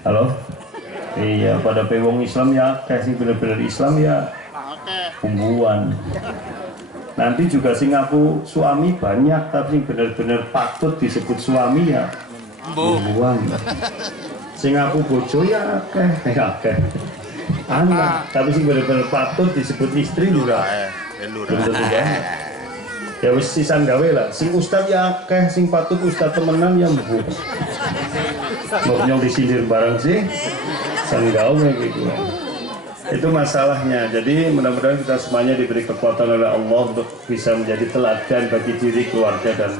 Halo? Iya, pada pewong Islam ya, kayak sing bener-bener Islam ya bumbuan. Nanti juga sing aku suami banyak, tapi sing bener-bener patut disebut suami ya bumbuan. Sing aku bojo ya akeh anak, tapi sing bener-bener patut disebut istri lurah. Belum tentu banget. Ya wis sisan gawe lah. Sing ustad ya akeh, sing patut ustad temenan ya mbuh. Mbok nyong disindir bareng sih. Sang gawe gitu. Itu masalahnya. Jadi mudah-mudahan kita semuanya diberi kekuatan oleh Allah untuk bisa menjadi teladan bagi diri, keluarga dan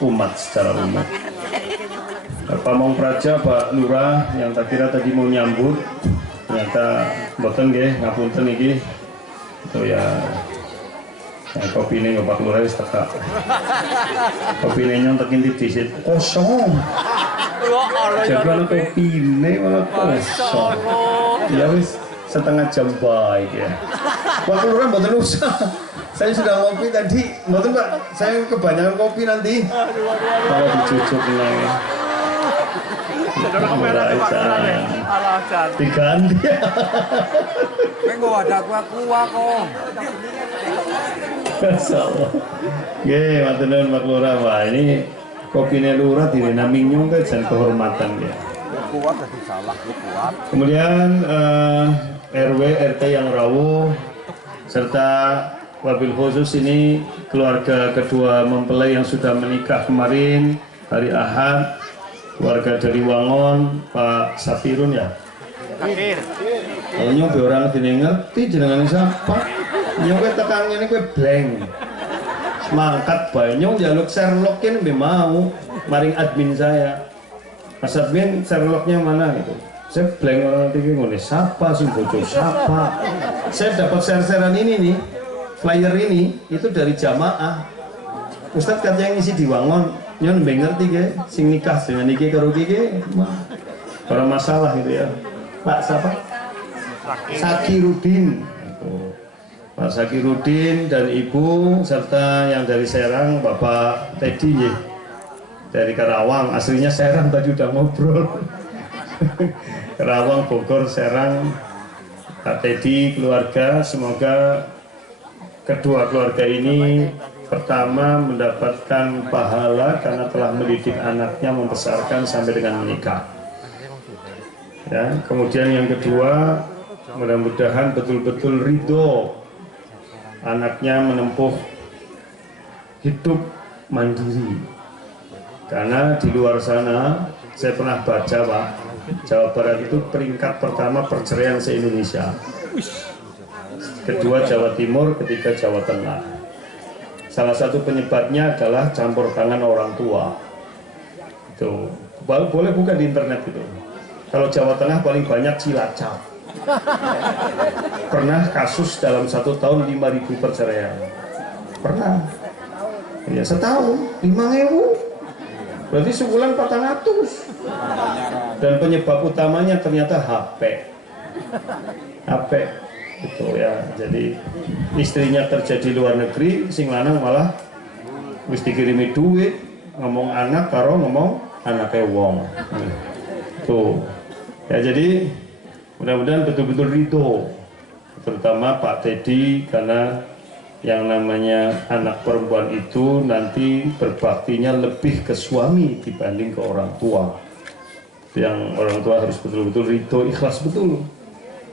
umat secara umum. Pak Pamong Praja, Pak Lurah yang tak kira tadi mau nyambut, ternyata boten nggih, ngapunten iki. Itu ya kopi ini nggak Pak Lurah wis teka. Kopi ini nyontekin di disit kosong. Jagoan kopi ini malah kosong. Ya wis setengah jam baik ya. Pak Lurah mboten usah. Saya sudah ngopi tadi, mboten Pak. Saya kebanyakan kopi nanti. Kalau dicucuk nih. Diganti. Mengko ada kuah kok. Masyaallah. Nggih, matur nuwun Pak Lurah. Wah, ini kopine Lurah dinaming nyung kan kehormatan ya. Kuat jadi salah kuat. Kemudian RW RT yang rawuh serta wabil khusus ini keluarga kedua mempelai yang sudah menikah kemarin hari Ahad, keluarga dari Wangon, Pak Safirun ya. Kalau nyong be orang dene ngerti jenengan siapa? Nyong kowe tekan ngene kowe blank. Mangkat bae nyong njaluk Sherlock ini be mau maring admin saya. Mas admin Sherlocknya mana gitu. Saya blank orang tinggi ngene siapa sing bojo siapa. Saya dapat share-sharean ini nih. Flyer ini itu dari jamaah. Ustadz katanya ngisi di Wangon, nyon mbek ngerti ge sing nikah dengan iki karo iki ora masalah gitu ya. Pak siapa? Sakirudin. Pak Sakirudin dan Ibu serta yang dari Serang Bapak Teddy ya. Dari Karawang, aslinya Serang tadi udah ngobrol. Karawang, Bogor, Serang, Pak Teddy, keluarga, semoga kedua keluarga ini pertama mendapatkan pahala karena telah mendidik anaknya, membesarkan sampai dengan menikah. Ya, kemudian yang kedua, mudah-mudahan betul-betul ridho anaknya menempuh hidup mandiri. Karena di luar sana, saya pernah baca Pak, Jawa Barat itu peringkat pertama perceraian se-Indonesia. Kedua Jawa Timur, ketiga Jawa Tengah. Salah satu penyebabnya adalah campur tangan orang tua. Itu boleh buka di internet itu. Kalau Jawa Tengah paling banyak Cilacap. Pernah kasus dalam 1 tahun 5.000 perceraian. Pernah. Ya setahun 5.000. Berarti sebulan 400. Dan penyebab utamanya ternyata HP. HP itu ya. Jadi istrinya kerja di luar negeri, sing lanang malah wis dikirimi duit, ngomong anak karo ngomong anaknya wong. Tuh. Ya jadi mudah-mudahan betul-betul ridho, terutama Pak Teddy, karena yang namanya anak perempuan itu nanti berbaktinya lebih ke suami dibanding ke orang tua. Yang orang tua harus betul-betul ridho, ikhlas betul.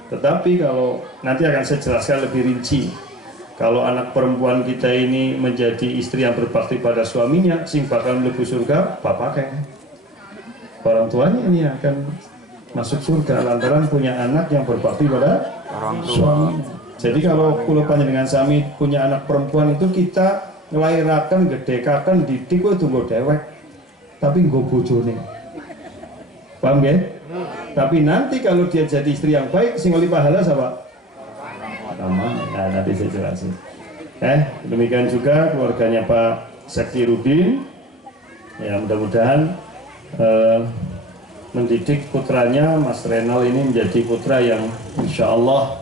Tetapi kalau nanti akan saya jelaskan lebih rinci, kalau anak perempuan kita ini menjadi istri yang berbakti pada suaminya, sing bakal mlebu surga bapaknya. Orang tuanya ini akan masuk surga lantaran punya anak yang berbakti pada orang tua. Jadi kalau kulo panjenengan sami punya anak perempuan itu kita ngelairakan, gedekakan, didik itu nggo dewek, tapi nggo bojone. Paham nggih? Tapi nanti kalau dia jadi istri yang baik, sing ngeli pahala siapa? Nama. Nah, nanti saya jelasin. Demikian juga keluarganya Pak Sakirudin. Ya, mudah-mudahan mendidik putranya Mas Renal ini menjadi putra yang insya Allah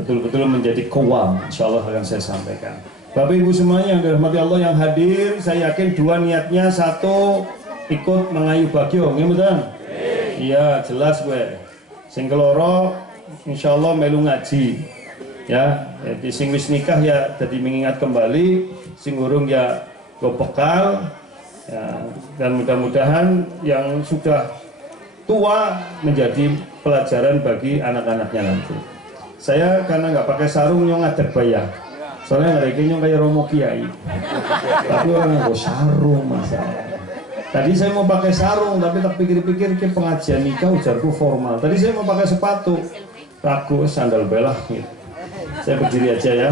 betul-betul menjadi qawam. Insya Allah akan saya sampaikan. Bapak Ibu semuanya yang dirahmati Allah yang hadir, saya yakin dua niatnya, satu ikut mengayu bagio, nggih mboten? Iya, jelas gue. Sing keloro insyaallah melu ngaji. Ya, jadi sing wis nikah ya jadi mengingat kembali, sing urung ya go bekal. Ya, dan mudah-mudahan yang sudah tua menjadi pelajaran bagi anak-anaknya nanti. Saya karena nggak pakai sarung nyong ngadeg bayar. Soalnya nggak nyong kayak Romo Kiai. Tapi orang nggak sarung masalah. Tadi saya mau pakai sarung, tapi tak pikir-pikir ke pengajian nikah ujarku formal. Tadi saya mau pakai sepatu, ragu sandal belah gitu. Saya berdiri aja ya.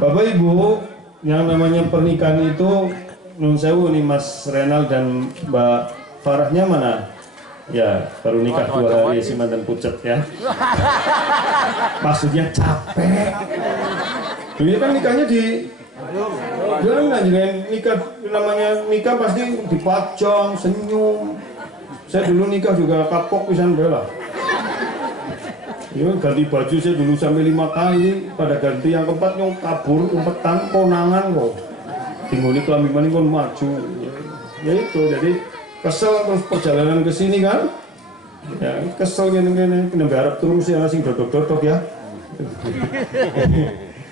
Bapak Ibu, yang namanya pernikahan itu, nun sewu nih Mas Renal dan Mbak Farahnya mana? Ya, baru nikah 2 hari si mantan pucet ya. Maksudnya capek. Ini kan nikahnya di bilang nggak juga nikah, namanya nikah pasti dipajang, senyum. Saya dulu nikah juga kapok pisan bela. Ya, ganti baju saya dulu sampai 5 kali, pada ganti yang keempat nyong kabur, umpetan, konangan kok. Tinggal kelamin maning kon maju. Ya itu, jadi kesel terus perjalanan ke sini kan. Ya, kesel gini-gini, kena berharap terus ya sing dodok-dodok ya.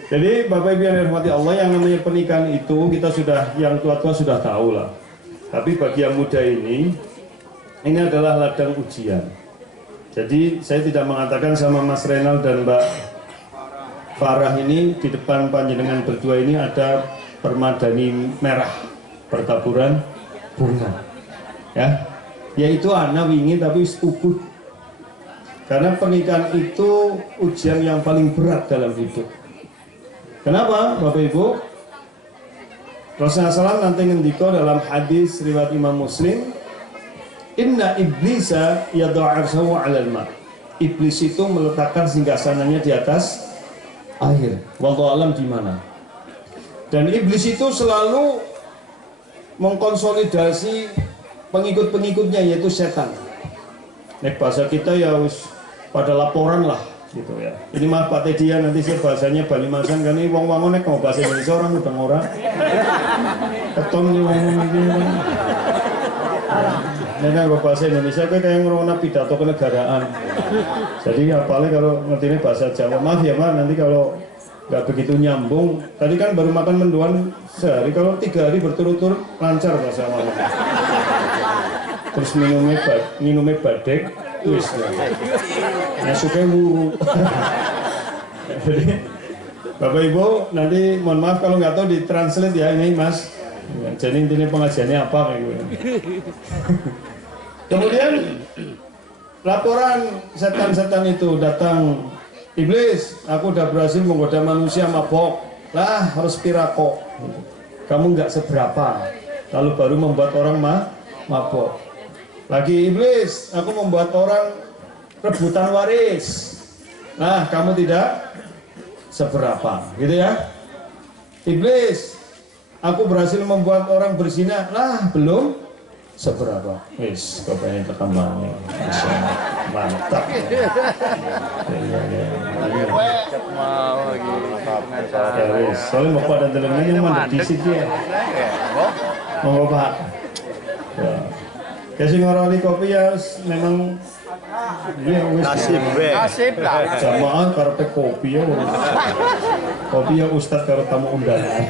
Jadi Bapak Ibu yang dirahmati Allah, yang namanya pernikahan itu kita sudah, yang tua-tua sudah tahu lah. Tapi bagi yang muda ini adalah ladang ujian. Jadi saya tidak mengatakan sama Mas Renal dan Mbak Farah ini di depan panjenengan berdua ini ada permadani merah pertaburan bunga. Ya, yaitu anak wingi tapi ubud. Karena pernikahan itu ujian yang paling berat dalam hidup. Kenapa Bapak Ibu? Rasulullah SAW nanti ngendiko dalam hadis riwayat Imam Muslim, Inna iblisa yad'u 'arsyahu 'alal ma'. Iblis itu meletakkan singgasananya di atas air. Wallahu alam di mana. Dan iblis itu selalu mengkonsolidasi pengikut-pengikutnya, yaitu setan. Nek bahasa kita ya wis pada laporan lah gitu ya. Ini maaf Pak Tedia, nanti saya bahasanya Bali Masan kan ini wong-wong nek mau bahasa Indonesia orang udah orang keton nih wong ini. Nek bahasa Indonesia kayak ngerona pidato kenegaraan. Jadi apalagi kalau ngerti ini bahasa Jawa, maaf ya Pak, nanti kalau nggak begitu nyambung. Tadi kan baru makan mendoan sehari, kalau 3 hari berturut-turut lancar bahasa Mama. Terus minumnya badek. Wis, masuknya wuru. Jadi Bapak Ibu nanti mohon maaf kalau nggak tahu ditranslate ya ini Mas. Jadi intinya pengajiannya apa kayak gue. Kemudian laporan setan-setan itu datang, iblis, aku udah berhasil menggoda manusia mabok. Lah harus pirako. Kamu nggak seberapa. Lalu baru membuat orang mabok. Lagi iblis, aku membuat orang rebutan waris. Nah, kamu tidak seberapa, gitu ya. Iblis, aku berhasil membuat orang berzina. Lah, belum seberapa. Wis, kok pengen tekan mana? Mantap. Soalnya mau pada dalamnya mandek di situ ya. Mau Pak. Ya. Kasih ngoroli kopi ya memang dia nasib lah. Jamaah karena kopi ya. Kopi ya Ustadz kalau tamu undangan.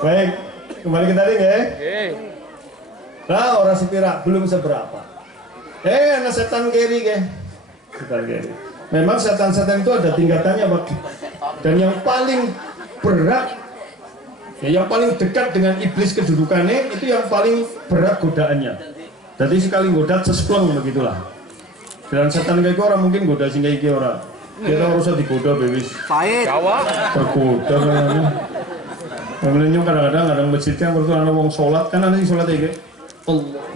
Baik, kembali ke tadi ya. Nah orang sepira belum seberapa. Anak setan kiri ya. Setan kiri. Memang setan-setan itu ada tingkatannya Pak. Dan yang paling berat, ya, yang paling dekat dengan iblis kedudukannya itu yang paling berat godaannya. Jadi sekali goda sesplong begitulah. Dan setan kayak orang mungkin goda sing kayak orang. Kita harus digoda bebis. Tergoda kan. Kemudian kadang-kadang ada masjidnya waktu ada wong sholat kan ada yang sholat kayak Allah.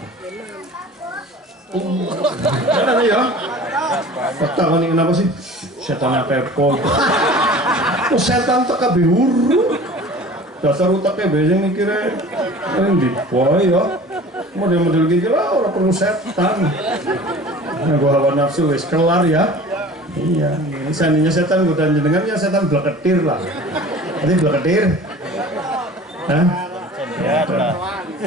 Kan ada ya. Kata kan kenapa sih? Setan apa pol? Oh setan teka biuru. Dasar utaknya biasanya mikirnya ini boy ya model-model gitu lah, orang perlu setan. Nah gua hawa nafsu wis kelar ya. Iya, ini seandainya setan gua tanya dengan ya setan belaketir lah. Nanti belaketir. Hah? Ya,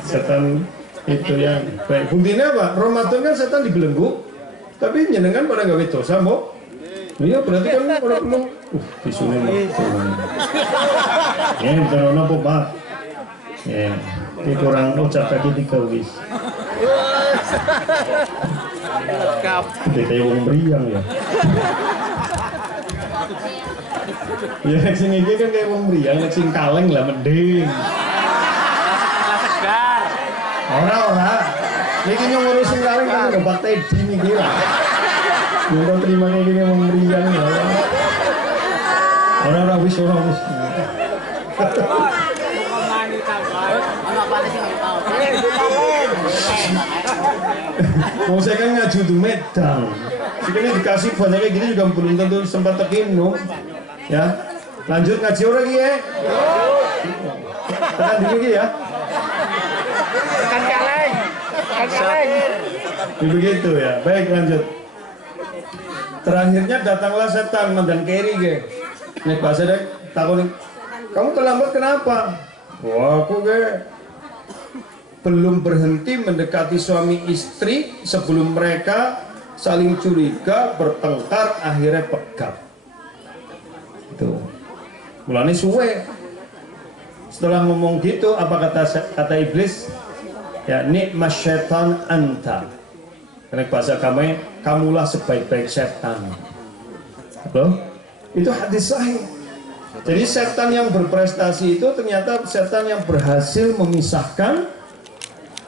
setan Itu yang baik. Buktinya apa? Ramadan kan setan dibelenggu, tapi nyenengan pada gawe dosa, Mbok. Iya, berarti kan orang belum disunin. Ya, betul apa, Pak? Ya, ini kurang ucap kaki 3 wis. Jadi kayak wong meriang ya. Ya, sing iki kan kayak wong meriang, sing kaleng lah mending. Ora. Niki nyong ngurusin kaleng kan gak tedi niki lah. Nyong terima kayak gini wong meriang ya. Ora wis. Mau saya kan ngaju di Medan. Ini dikasih banyak kayak gini juga belum tentu sempat terkino. Ya, lanjut ngaji orang ya. Tekan dulu ya. Tekan kaleng. Begitu ya. Baik, lanjut. Terakhirnya datanglah setan mandan keri ge. Nek bahasa dek takon, kamu terlambat kenapa? Wah, aku ge belum berhenti mendekati suami istri sebelum mereka saling curiga, bertengkar, akhirnya pegat. Itu. Mulanya suwe. Setelah ngomong gitu, apa kata iblis? Ya, nikmas syaitan anta. Karena bahasa kami, kamulah sebaik-baik setan. Loh? Itu hadis sahih. Jadi setan yang berprestasi itu ternyata setan yang berhasil memisahkan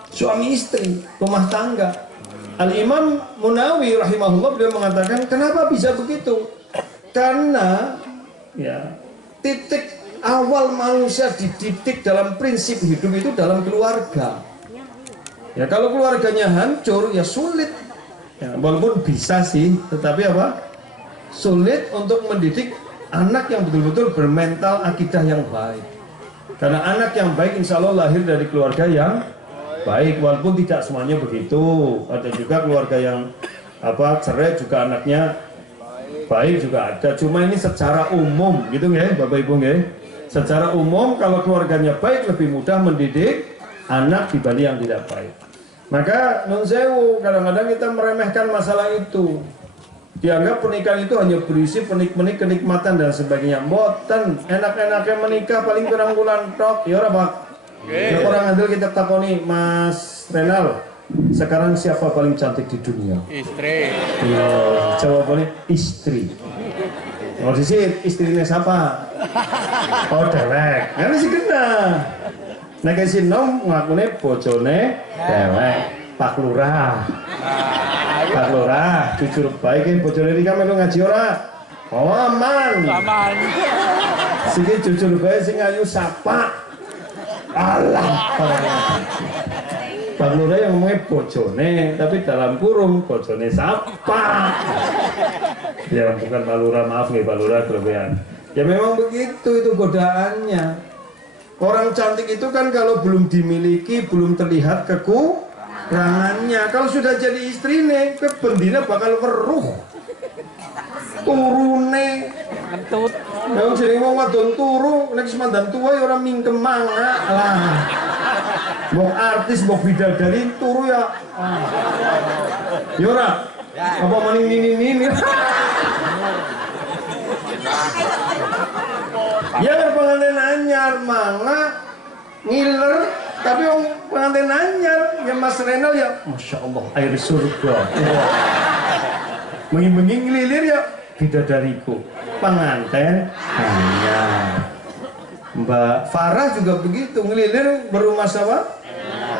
suami istri, rumah tangga. Al-Imam Munawi rahimahullah beliau mengatakan, kenapa bisa begitu? Karena ya, titik awal manusia dididik dalam prinsip hidup itu dalam keluarga. Ya, kalau keluarganya hancur ya sulit. Ya, walaupun bisa sih, tetapi apa? Sulit untuk mendidik anak yang betul-betul bermental akidah yang baik. Karena anak yang baik insya Allah lahir dari keluarga yang baik, walaupun tidak semuanya begitu. Ada juga keluarga yang cerai juga anaknya baik juga ada. Cuma ini secara umum gitu ya Bapak Ibu ya. Secara umum kalau keluarganya baik lebih mudah mendidik anak dibanding yang tidak baik. Maka nun sewu, kadang-kadang kita meremehkan masalah itu. Dianggap pernikahan itu hanya berisi penik-penik kenikmatan dan sebagainya. Mboten, enak-enaknya menikah paling kurang bulan tok. Ya ora, Pak. Ya, orang adil kita takoni Mas Renal, sekarang siapa paling cantik di dunia? Istri. Ya, jawabannya istri. Oh, sih istrinya siapa? Oh, dewek. Kan sih kena. Nek sing nom ngakune bojone dewek, Pak Lurah. Pak Lurah, jujur baik bojone iki melu ngaji ora? Oh, aman. Aman. Sing jujur bae sing ayu sapa? Allah. Pak Lurah yang ngomongnya bojone, tapi dalam kurung bojone sapa? Ya bukan Pak Lurah, maaf nih Pak Lurah kelebihan. Ya memang begitu itu godaannya. Orang cantik itu kan kalau belum dimiliki, belum terlihat kekurangannya. Kalau sudah jadi istrinya, kebendina bakal weruh. Turune kentut. Yang jadi wong wadon turu, nek semandan tua ya orang mingkem manga lah. Mbok artis, mbok bidadari turu ya. Ya ora. Apa maning nini. Ya pengantin anyar manga ngiler, tapi orang pengantin anyar ya Mas Renal ya Masya Allah air surga. Mengi-mengi ngelilir ya bidadariku pengantin anyar. Mbak Farah juga begitu ngelilir berumah sama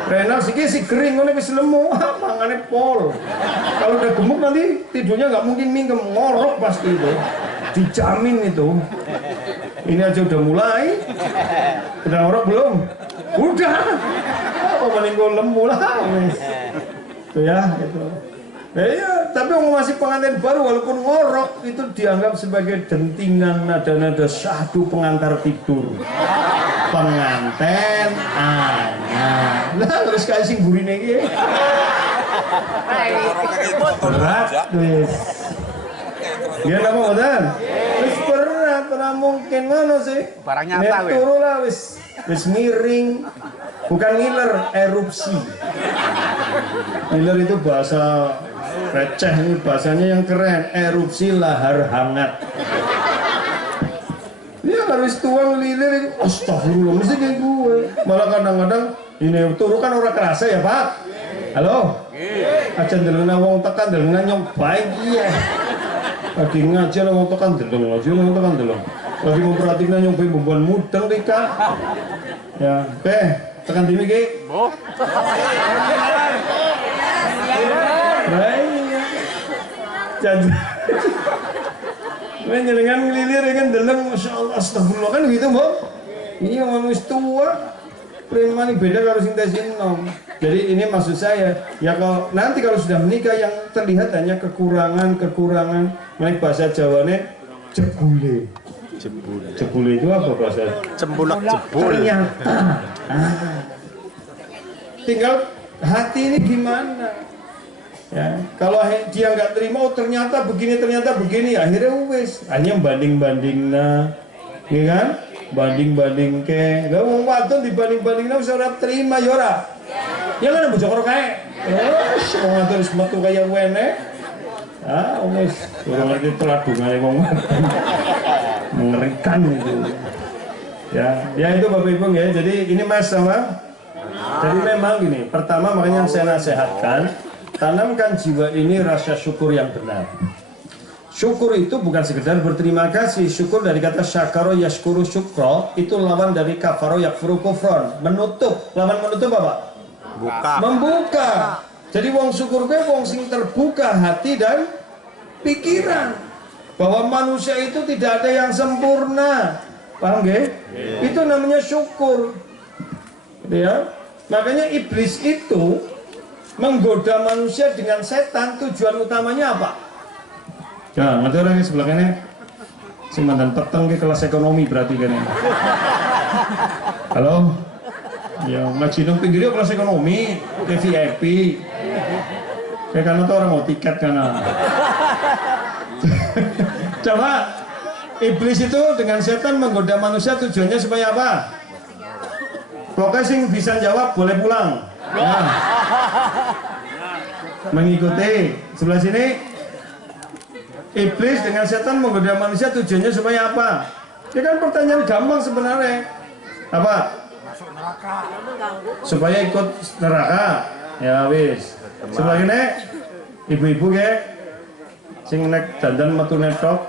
Renal si kering ngono wis lemu mangane pol. Kalau udah gemuk nanti tidurnya nggak mungkin mingkem, ngorok pasti itu. Dijamin itu. Ini aja udah mulai. Udah ngorok belum? Udah. Apa paling gue lemu lah. Tuh ya, itu. Ya, tapi masih pengantin baru walaupun ngorok itu dianggap sebagai dentingan nada-nada syahdu pengantar tidur. Penganten anyar. Lah terus kayak sing burine iki. Berat wis. Ya napa mboten? Wis berat ora mungkin ngono sih. Barang nyata weh. Turu lah wis miring. Bukan ngiler, erupsi. Ngiler itu bahasa receh, ini bahasanya yang keren, erupsi lahar hangat. Ya harus tuang lilir, astagfirullah, mesti kayak gue. Malah kadang-kadang ini turu kan orang kerasa ya Pak. Halo, aja ndelengna wong tekan ndelengna nyobain iya. Lagi ngaji lah wong tekan ndeleng, ngaji lah wong tekan ndeleng. Lagi memperhatikan nyobain beban mudeng Rika. Ya, oke, tekan dimi ki. Oh. Baik. Jadi menyelengan ngelilir kan deleng Masya Allah astagfirullah kan gitu Mbok. Ini orang wis tua. Preman ini beda kalau sing nom. Jadi ini maksud saya, ya kalau nanti kalau sudah menikah yang terlihat hanya kekurangan, naik bahasa Jawanya jebule. Jebule itu apa bahasa? Cembulak jebul. Ternyata. Tinggal hati ini gimana? Ya, kalau dia nggak terima, oh ternyata begini, akhirnya wes, hanya banding-banding ya kan? Banding ke, gak mau wadon dibanding-banding wis ora terima ya ora. Ya kan bojok kae. Wong wadon wis metu kaya wene. Wis ora ngerti teladungane wong. Mengerikan itu. Ya itu Bapak Ibu ya. Jadi ini Mas sama. Jadi memang gini, pertama makanya saya nasihatkan, tanamkan jiwa ini rasa syukur yang benar. Syukur itu bukan sekedar berterima kasih. Syukur dari kata syakaro yashkuru syukro, itu lawan dari kafaro yakfuru kufron. Menutup. Lawan menutup apa? Buka. Membuka. Jadi wong syukur gue wong sing terbuka hati dan pikiran. Bahwa manusia itu tidak ada yang sempurna. Paham gak? Itu namanya syukur. Gitu ya. Makanya iblis itu menggoda manusia dengan setan, tujuan utamanya apa? Ya, nanti orang yang sebelah kanan si mantan peteng ke kelas ekonomi berarti kan ya. Halo? Ya, ngaji dong pinggirnya kelas ekonomi, ke VIP. Kayak karena tuh orang mau tiket karena. Coba, iblis itu dengan setan menggoda manusia tujuannya supaya apa? Pokoknya sing bisa jawab boleh pulang. Ya. Mengikuti sebelah sini. Iblis dengan setan menggoda manusia tujuannya supaya apa? Ya kan pertanyaan gampang sebenarnya. Apa? Masuk neraka. Supaya ikut neraka. Ya wis. Sebelah ini ibu-ibu ya sing nek dandan metu netok.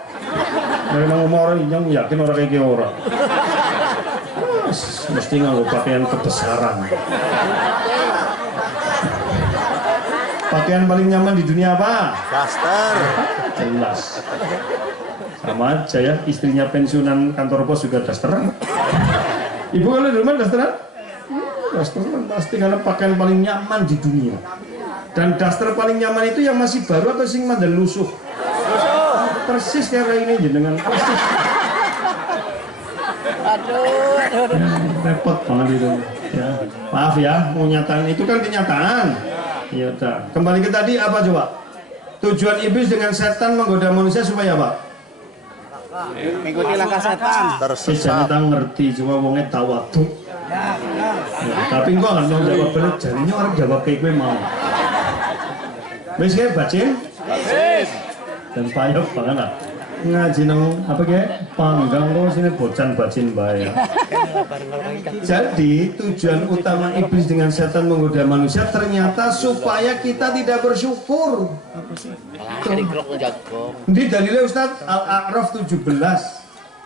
Memang umur orang yang yakin orang kayak orang. Mesti nganggo pakaian kebesaran. Pakaian paling nyaman di dunia apa? Daster. Jelas. Sama aja ya, istrinya pensiunan kantor pos juga dasteran. Ibu kalau di rumah dasteran? Dasteran pasti karena pakaian paling nyaman di dunia. Dan daster paling nyaman itu yang masih baru atau sing mandel lusuh? Persis kayak ini jenengan persis. Aduh. Ya, repot banget itu. Ya, maaf ya, mau nyataan itu kan kenyataan. Ya udah. Kembali ke tadi apa coba? Tujuan iblis dengan setan menggoda manusia supaya apa? Mengikuti langkah setan. Jadi kita ngerti cuma wongnya tawadu. Ya, tapi kok nggak mau jawab bener, jadinya orang jawab kayak gue mau. Wis kayak bacin? Dan payah banget lah. Ngaji nang apa kayak panggang kok sini bocan bacin bayar. Jadi tujuan utama iblis dengan setan menggoda manusia ternyata supaya kita tidak bersyukur. Ini dalilnya Ustaz Al-A'raf 17.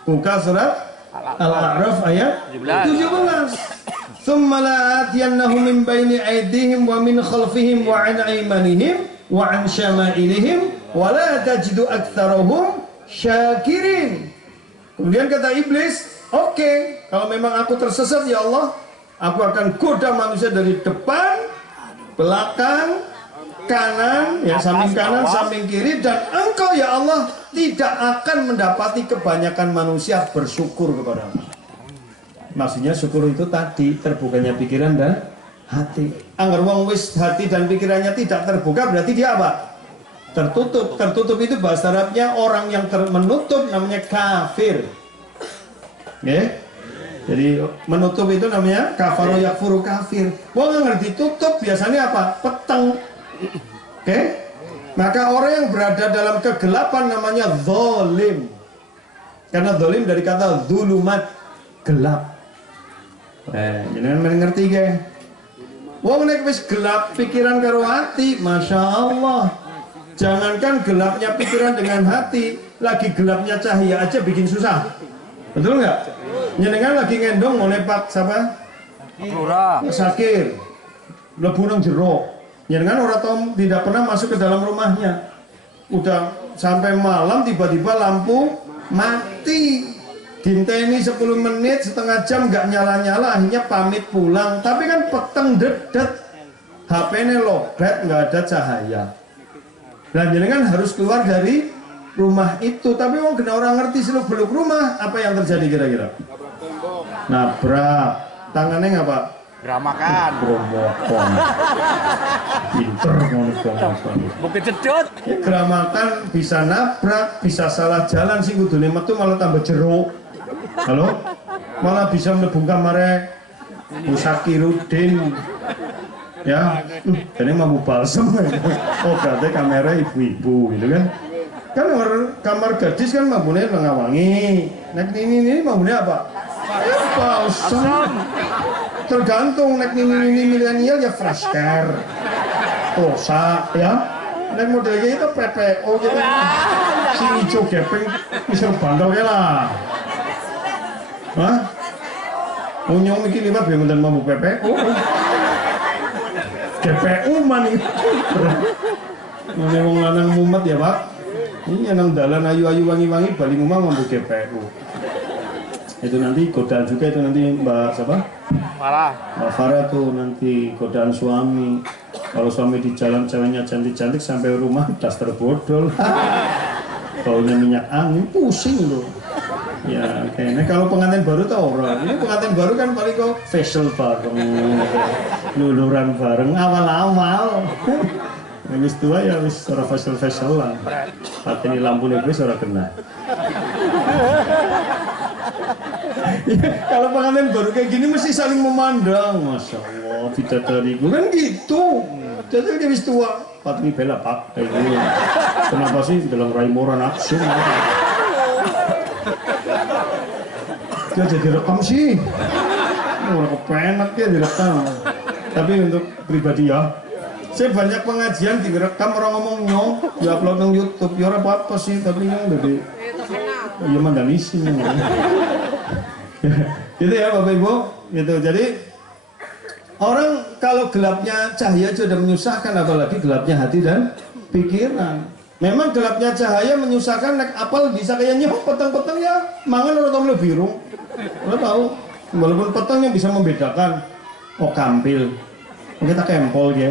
Buka surat Al-A'raf ayat 17. Tsumma la'atiyannahum min baini aydihim wa min khalfihim wa an aymanihim wa an syama'ilihim wa la tajidu aktsarahum syakirin. Kemudian kata iblis, oke, kalau memang aku tersesat ya Allah, aku akan goda manusia dari depan, belakang, kanan, ya samping kanan, samping kiri, dan engkau ya Allah tidak akan mendapati kebanyakan manusia bersyukur kepadamu. Maksudnya syukur itu tadi terbukanya pikiran dan hati. Angger wong wis hati dan pikirannya tidak terbuka berarti dia apa? Tertutup. Tertutup itu bahasa Arabnya orang yang menutup namanya kafir. Jadi menutup itu namanya kafaru yakfuru kafir. Wong ngerti tutup biasanya apa? Peteng. Maka orang yang berada dalam kegelapan namanya zalim. Karena zalim dari kata zulumat, gelap. Jangan mengerti ke? Wong nek wis gelap pikiran karo hati, masya Allah. Jangankan gelapnya pikiran dengan hati, lagi gelapnya cahaya aja bikin susah. Betul nggak? Nyenengan lagi ngendong mau nepak siapa? Sakir, lebu nang jero. Nyenengan orang tahu tidak pernah masuk ke dalam rumahnya. Udah sampai malam tiba-tiba lampu mati. Dinteni 10 menit, setengah jam nggak nyala-nyala, akhirnya pamit pulang. Tapi kan peteng dedet, HP-nya lobet, nggak ada cahaya. Dan jenengan harus keluar dari rumah itu. Tapi wong kena orang ngerti seluk beluk rumah, apa yang terjadi kira-kira? Nabrak. Tangannya ngapa? Geramakan. Geramakan. Pinter ngomong. Bukit jedot. Ya, geramakan bisa nabrak, bisa salah jalan sih kudune metu malah tambah jeruk. Halo? Malah bisa mlebu kamare Musakirudin. Ya, ini mau balsam. Oh, berarti kamera ibu-ibu gitu kan. Kan kamar gadis kan mabune ngawangi. Nek ini mabune apa? Ya balsam. Tergantung nek ini milenial ya fresh care. Tosa ya. Nek modelnya itu PPO gitu. Si hijau gepeng bisa bandel ya lah. Hah? Unyong iki liwat ya menten mampu PPO. GPU maning. Ini wong lanang mumet ya, Pak. Ini nang dalan ayu-ayu wangi-wangi bali mumah mampu GPU. Itu nanti godaan juga itu nanti Mbak siapa? Farah. Mbak Farah tuh nanti godaan suami. Kalau suami di jalan ceweknya cantik-cantik sampai rumah daster bodol. Baunya minyak angin pusing loh. Ya kayaknya kalau pengantin baru tau orang. Ini pengantin baru kan paling kok facial bareng, luluran bareng awal-awal. Habis tua ya habis orang facial lah. Hati ini lampu nebis orang kena. Ya, kalau pengantin baru kayak gini mesti saling memandang, masya Allah, bidadari gue kan gitu. Jadi dia habis tua, Pak ini bela Pak kayak gini. Kenapa sih dalam raimora nafsu? Dia jadi rekam sih. Orang kepenak ya direkam. Tapi untuk pribadi ya, saya banyak pengajian direkam orang ngomong nyong, diupload di YouTube. Ya orang apa sih, tapi yang lebih ya mandanisin. Gitu ya Bapak Ibu, gitu. Jadi orang kalau gelapnya cahaya sudah menyusahkan, apalagi gelapnya hati dan pikiran. Memang gelapnya cahaya menyusahkan, nek apel bisa kayaknya petang-petang ya mangan orang tahu biru. Lo tahu, walaupun petangnya bisa membedakan. Oh kampil, kita kempol ya.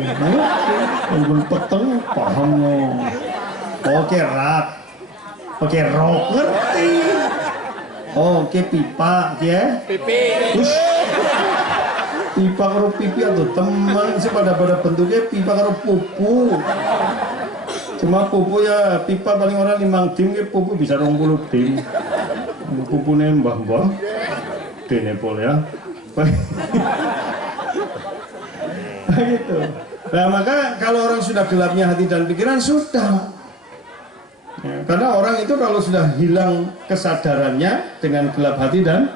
Walaupun petang paham loh. Oke rak, oke rok ngerti. Oke pipa ya. Pipi. Ush. Pipa karo pipi atau teman sih pada bentuknya pipa karo pupu. Cuma pupu ya pipa paling orang 5 dim ke pupu bisa 20 dim. Pupune mbah-mbah denepol ya. Gitu. Nah maka kalau orang sudah gelapnya hati dan pikiran sudah. Ya, karena orang itu kalau sudah hilang kesadarannya dengan gelap hati dan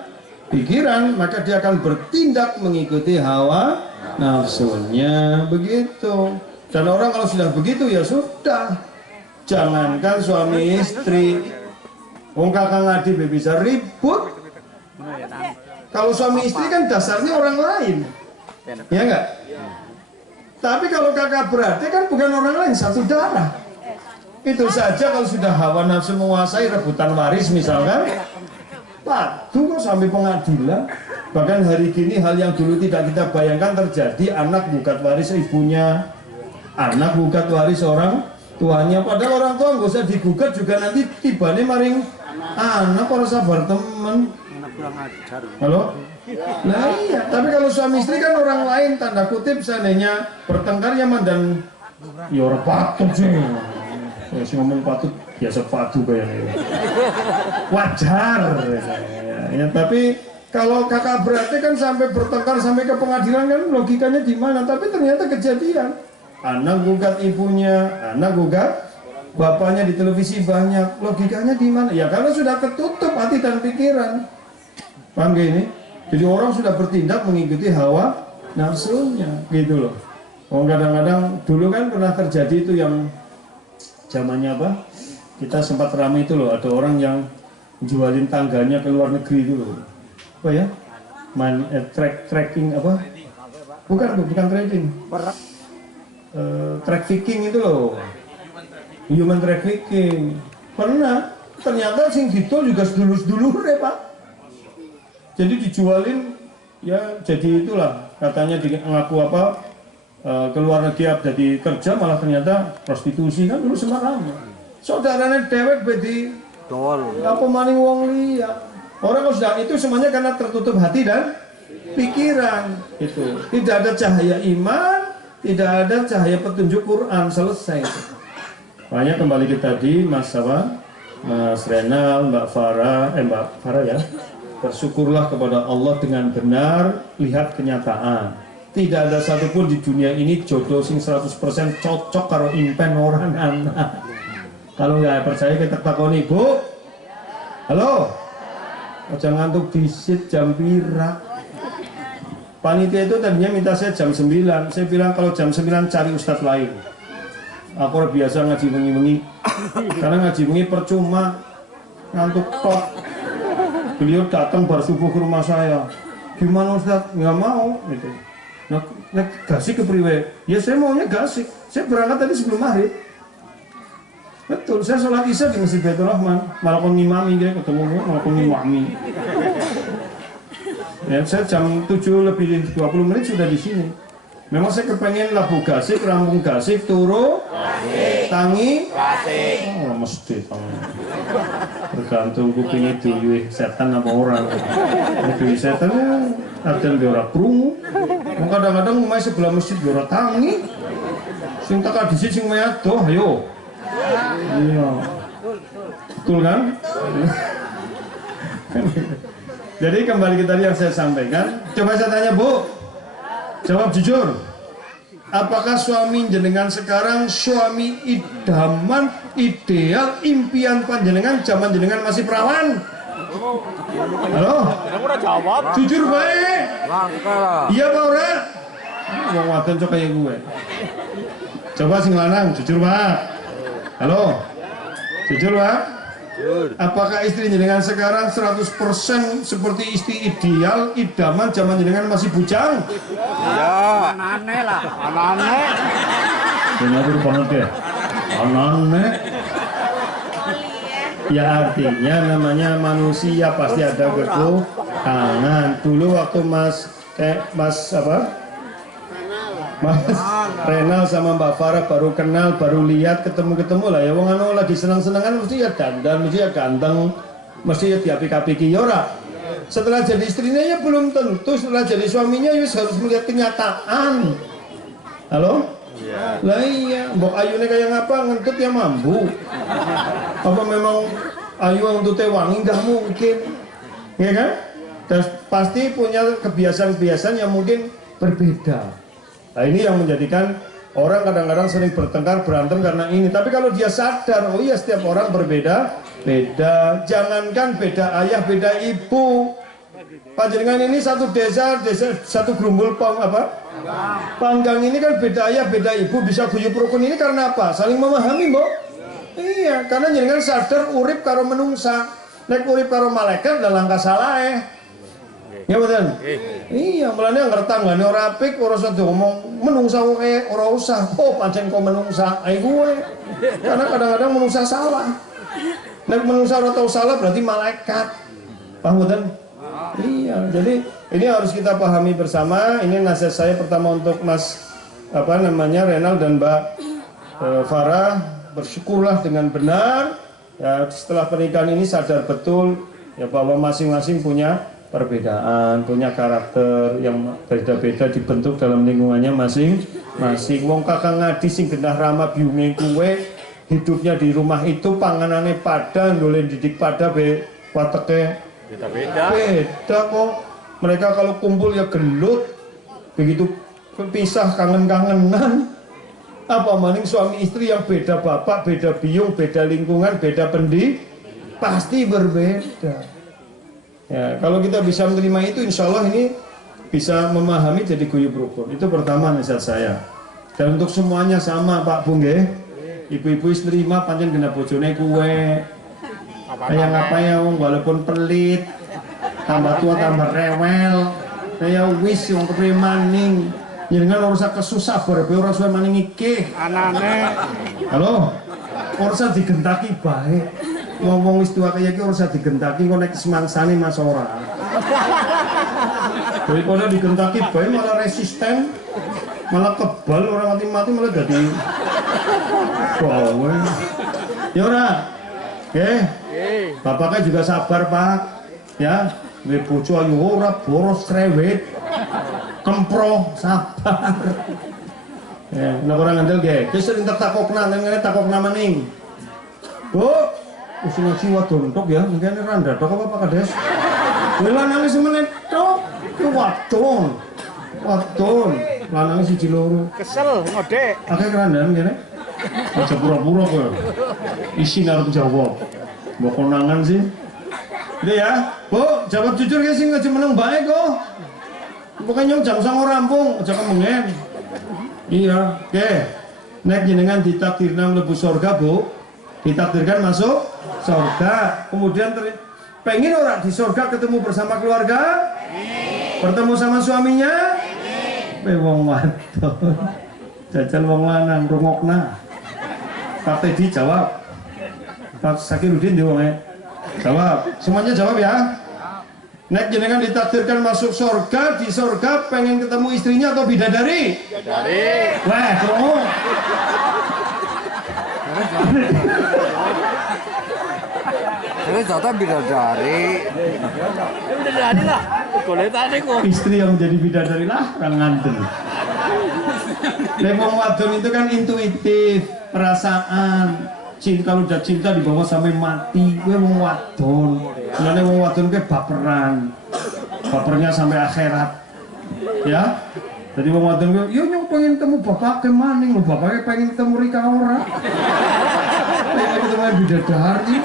pikiran, maka dia akan bertindak mengikuti hawa nafsunya begitu. Dan orang kalau sudah begitu ya sudah. Jangankan suami istri, wong kakang adik bisa ribut. Kalau suami istri kan dasarnya orang lain, ya enggak? Tapi kalau kakak beradik kan bukan orang lain, satu darah. Itu saja kalau sudah hawa nafsu menguasai rebutan waris misalkan, waduh kok sampai pengadilan. Bahkan hari gini hal yang dulu tidak kita bayangkan terjadi, anak gugat waris ibunya, anak gugat waris orang tuanya. Padahal orang tua nggak usah digugat juga nanti tibane maring anak orang sabar temen. Halo? Nah iya, tapi kalau suami istri kan orang lain, tanda kutip seandainya bertengkar ya dan ya orang patut sih. Si ngomong patut biasa padu kayaknya. Wajar. Ya, tapi kalau kakak beradik kan sampai bertengkar sampai ke pengadilan kan logikanya gimana? Tapi ternyata kejadian. Anak gugat ibunya, anak gugat bapaknya di televisi banyak. Logikanya di mana? Ya karena sudah ketutup hati dan pikiran. Paham gak ini? Jadi orang sudah bertindak mengikuti hawa nafsunya, gitu loh. Oh, kadang-kadang dulu kan pernah terjadi itu yang zamannya apa? Kita sempat ramai itu loh, ada orang yang jualin tangganya ke luar negeri itu loh. Apa ya? Tracking apa? Bukan tracking. Trafficking itu loh. Human trafficking. Pernah. Ternyata sing gitu juga sedulur-sedulur ya Pak. Jadi dijualin ya jadi itulah katanya ngaku apa ke luar negeri jadi kerja malah ternyata prostitusi kan dulu sembarangan. Saudaranya dewek bedi apa maning wong liya. Orang kalau sudah itu semuanya karena tertutup hati dan pikiran itu. Tidak ada cahaya iman, tidak ada cahaya petunjuk Quran, selesai. Makanya kembali ke tadi Mas Renal, Mbak Farah ya. Bersyukurlah kepada Allah dengan benar, lihat kenyataan. Tidak ada satupun di dunia ini jodoh sing 100% cocok karo impen orang anak. Kalau nggak percaya kita takoni, Bu. Halo. Aja ngantuk disit jam pira. Panitia itu tadinya minta saya jam 9. Saya bilang kalau jam 9 cari ustadz lain. Aku udah biasa ngaji bengi-bengi. Karena ngaji bengi percuma ngantuk tok. Beliau datang baru subuh ke rumah saya. Gimana Ustaz? Nggak mau gitu. Nah, gasik ke priwe. Ya saya maunya gasik. Saya berangkat tadi sebelum maghrib. Betul, saya sholat isya di Masjid Baitur Rahman. Malah kon ngimami gitu, ketemu malah kon ngimami. Ya, saya jam 7 lebih 20 menit sudah di sini. Memang saya kepengen labu gasik, rampung gasik, turu, tangi, oh mesti tangi. Tergantung kuping itu, setan apa orang. Itu setan ada yang ora krungu. Kadang-kadang umai sebelah masjid ora tangi. Sing tak dhisik sing meyadoh, ayo. Iya. Betul kan? Jadi kembali ke tadi yang saya sampaikan. Coba saya tanya Bu, jawab jujur. Apakah suami jenengan sekarang suami idaman, ideal, impian panjenengan zaman jenengan masih perawan? Halo? Udah jawab. Jujur baik. Iya Pak ora? Wong wadon cok kayak gue. Coba sing lanang jujur Pak. Halo? Jujur Pak? Apakah istri jenengan sekarang 100% seperti istri ideal, idaman zaman jenengan masih bujang? Iya. Aneh lah. Aneh. Benar banget ya. Aneh. Ya artinya namanya manusia pasti ada kekurangan. Dulu waktu Mas Renal sama Mbak Farah baru kenal, baru lihat, ketemu lah ya. Wong anu lagi senang-senangan mesti ya dandan, mesti ya ganteng, mesti ya diapik-apiki ya ora. Setelah jadi istrinya ya belum tentu, setelah jadi suaminya ya harus melihat kenyataan. Halo? Iya. Lah iya, mbok ayune kayak ngapa ngentut ya mambu. Apa memang ayu ngentute wangi enggak mungkin. Ya kan? Dan pasti punya kebiasaan-kebiasaan yang mungkin berbeda. Nah ini yang menjadikan orang kadang-kadang sering bertengkar, berantem karena ini. Tapi kalau dia sadar, oh iya setiap orang berbeda, jangankan beda ayah, beda ibu. Panjenengan ini satu desa satu gerumbul Panggang ini kan beda ayah, beda ibu, bisa guyub rukun ini karena apa? Saling memahami, Mbok. Iya, karena jenengan sadar urip karo menungsa, nek urip karo malaikat dan langkah salah ya betul. Iya, mulane anggar tanggane ora apik, ora usah ngomong menungsa wae, ora usah. Oh, pancen kok menungsa, ai gue. Karena kadang-kadang menungsa salah. Nek menungsa ora tau salah berarti malaikat. Paham betul? Iya, jadi ini harus kita pahami bersama. Ini nasihat saya pertama untuk Mas Renal dan Mbak Farah, bersyukurlah dengan benar. Ya, setelah pernikahan ini sadar betul ya bahwa masing-masing punya perbedaan, punya karakter yang beda-beda dibentuk dalam lingkungannya masing-masing. Wong kakang ngadi sing genah ramah biunge kuwe hidupnya di rumah itu panganane pada dolen didik pada be wateke Beda-beda. beda kok. Mereka kalau kumpul ya gelut, begitu pisah kangen-kangenan. Apa maning suami istri yang beda bapak, beda biung, beda lingkungan, beda pasti berbeda. Ya, kalau kita bisa menerima itu, insya Allah ini bisa memahami jadi guyub rukun. Itu pertama nasihat saya. Dan untuk semuanya sama Pak Bung ya. Ibu-ibu nerima pancen kena bojone kue. Kayak apa ya, walaupun pelit, tambah tua tambah rewel. Kayak wis yang keprimaning. Jangan urusan kesusah ora suwe maning iki. Anane. Halo. Ora usah digentaki bae. Ngomong wis tua kaya iki ora usah digentaki kok nek semangsane Mas ora. Daripada digentaki bae malah resisten, malah kebal orang mati-mati malah jadi bawa. Ya ora. Oke. Bapaknya juga sabar, Pak. Ya, duwe bojo ayu ora boros cerewet. Kempro, sabar. Ya, nek ora ngandel ge. Wis sering takokna, ngene takokna maning. Bu, wis ngaji wadon tok ya, mungkin randa tok apa Kades? Lanang semenit tok, ku wadon. Wadon, lanang siji loro. Kesel ngode. Akeh kerandan kene. Aja pura-pura kok. Isi arep jawab. Mbok konangan sih. Ini ya, Bu, jawab jujur ya sing ngaji meneng bae kok. Pokoknya jam sang rampung, aja kemengen. Iya, oke. Nek jenengan ditakdirna mlebu surga, Bu. Ditakdirkan masuk surga. Kemudian pengen ora di surga ketemu bersama keluarga? Bertemu sama suaminya? Wong wadon. Jajal wong lanang rungokna. Pak Teddy jawab. Pak Sakirudin jawab. Jawab. Semuanya jawab ya. Nek jenengan ditakdirkan masuk surga, di surga pengen ketemu istrinya atau bidadari? Bidadari. Wah, kamu. Ini jatah bidadari. Bidadari lah. Koletane kok. Istri yang menjadi bidadari lah, kan nganten. Wong wadon itu kan intuitif, perasaan. Cinta, kalau udah cinta dibawa sampai mati, gue wong wadon. Sebenarnya wong wadon ke baperan, bapernya sampai akhirat, ya. Jadi wong wadon gue, yo nyong pengen ketemu bapak kemaning, lo bapaknya pengen ketemu Rika ora, pengen ketemu bidadari.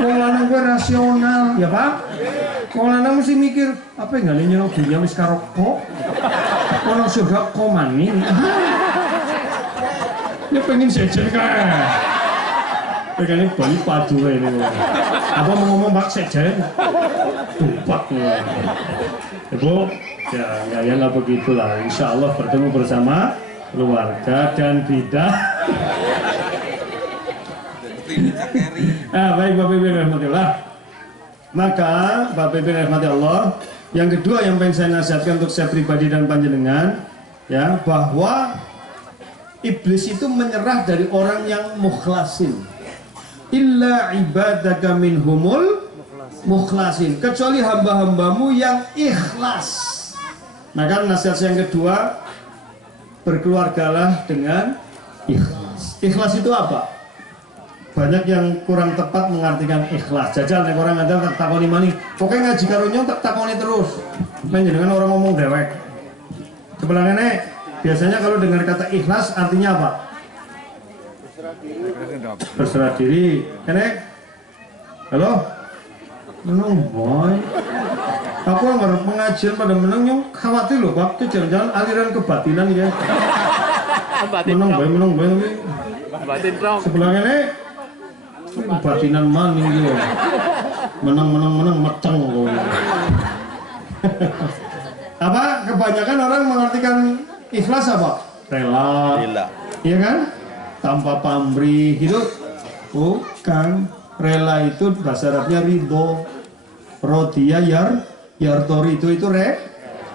Wong lanang gue rasional, ya Pak. Wong lanang mesti mikir, apa yang nggak nyewa dunia wis karo kok, kalau surga kok maning. Dia pengen sejen kan. Pengennya Bali padu ini. Apa mau ngomong Pak Sekjen? Tumpak ya. Ibu, ya lah begitulah. Insya Allah bertemu bersama keluarga dan bidah. Baik Bapak Ibu rahmatullah. Maka Bapak Ibu rahmatullah, yang kedua yang pengen saya nasihatkan untuk saya pribadi dan panjenengan, ya, bahwa iblis itu menyerah dari orang yang mukhlasin. Illa ibadaka minhumul mukhlasin, kecuali hamba-hambamu yang ikhlas. Maka nasihat yang kedua, berkeluargalah dengan ikhlas. Ikhlas itu apa? Banyak yang kurang tepat mengartikan ikhlas. Jajal nek orang ngajar tak takoni maning. Pokoknya ngaji karo nyong tak takoni terus. Menjenengan orang ngomong dewek. Sebelah nenek, biasanya kalau dengar kata ikhlas artinya apa? Berserah diri. Nenek. Halo? Menung boy. Aku ngarep pengajian pada menang nyong khawatir loh Pak. Itu jangan-jangan aliran kebatinan ya. Menung boy. Batin dong. Sebelah nenek. Batinan maning gitu. Menang meteng kok. Apa? Kebanyakan orang mengartikan ikhlas apa? Rela. Iya kan? Tanpa pamrih gitu. Bukan. Rela itu bahasa Arabnya ridho. Rodiya yartori itu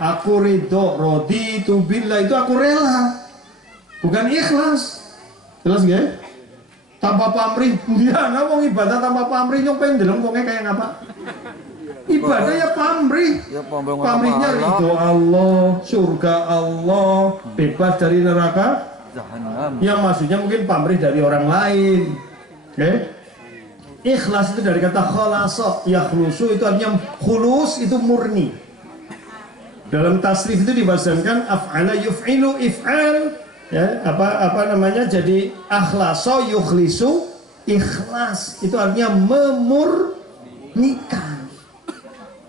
aku ridho. Rodi itu billah itu aku rela. Bukan ikhlas. Jelas gak? Tanpa pamrih, dia ngomong ibadah tanpa pamrih, nyong pengen deleng kongnya kayak apa? Ibadah ya pamrih, pamrihnya ridho Allah, surga Allah, bebas dari neraka Yang maksudnya mungkin pamrih dari orang lain. Oke? Ikhlas itu dari kata khalasa, yakhlusu itu artinya khulus, itu murni. Dalam tasrif itu dibahasakan af'ala yuf'ilu if'al, ya, apa namanya? Jadi akhlasa yukhlisu, ikhlas itu artinya memurnikan.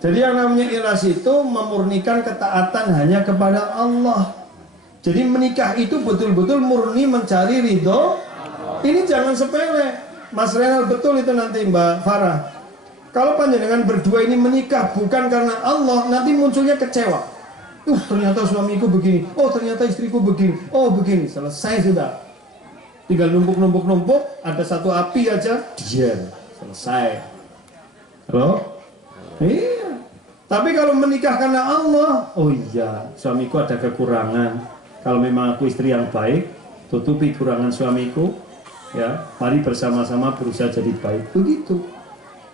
Jadi yang namanya ikhlas itu memurnikan ketaatan hanya kepada Allah. Jadi menikah itu betul-betul murni mencari ridho. Ini jangan sepele. Mas Renal betul itu nanti Mbak Farah. Kalau panjenengan berdua ini menikah bukan karena Allah, nanti munculnya kecewa. Ternyata suamiku begini. Oh ternyata istriku begini. Oh begini. Selesai sudah. Tinggal numpuk. Ada satu api aja. Diam. Selesai. Halo? Iya. Tapi kalau menikah karena Allah, oh iya, suamiku ada kekurangan. Kalau memang aku istri yang baik, tutupi kekurangan suamiku. Ya, mari bersama-sama berusaha jadi baik. Begitu.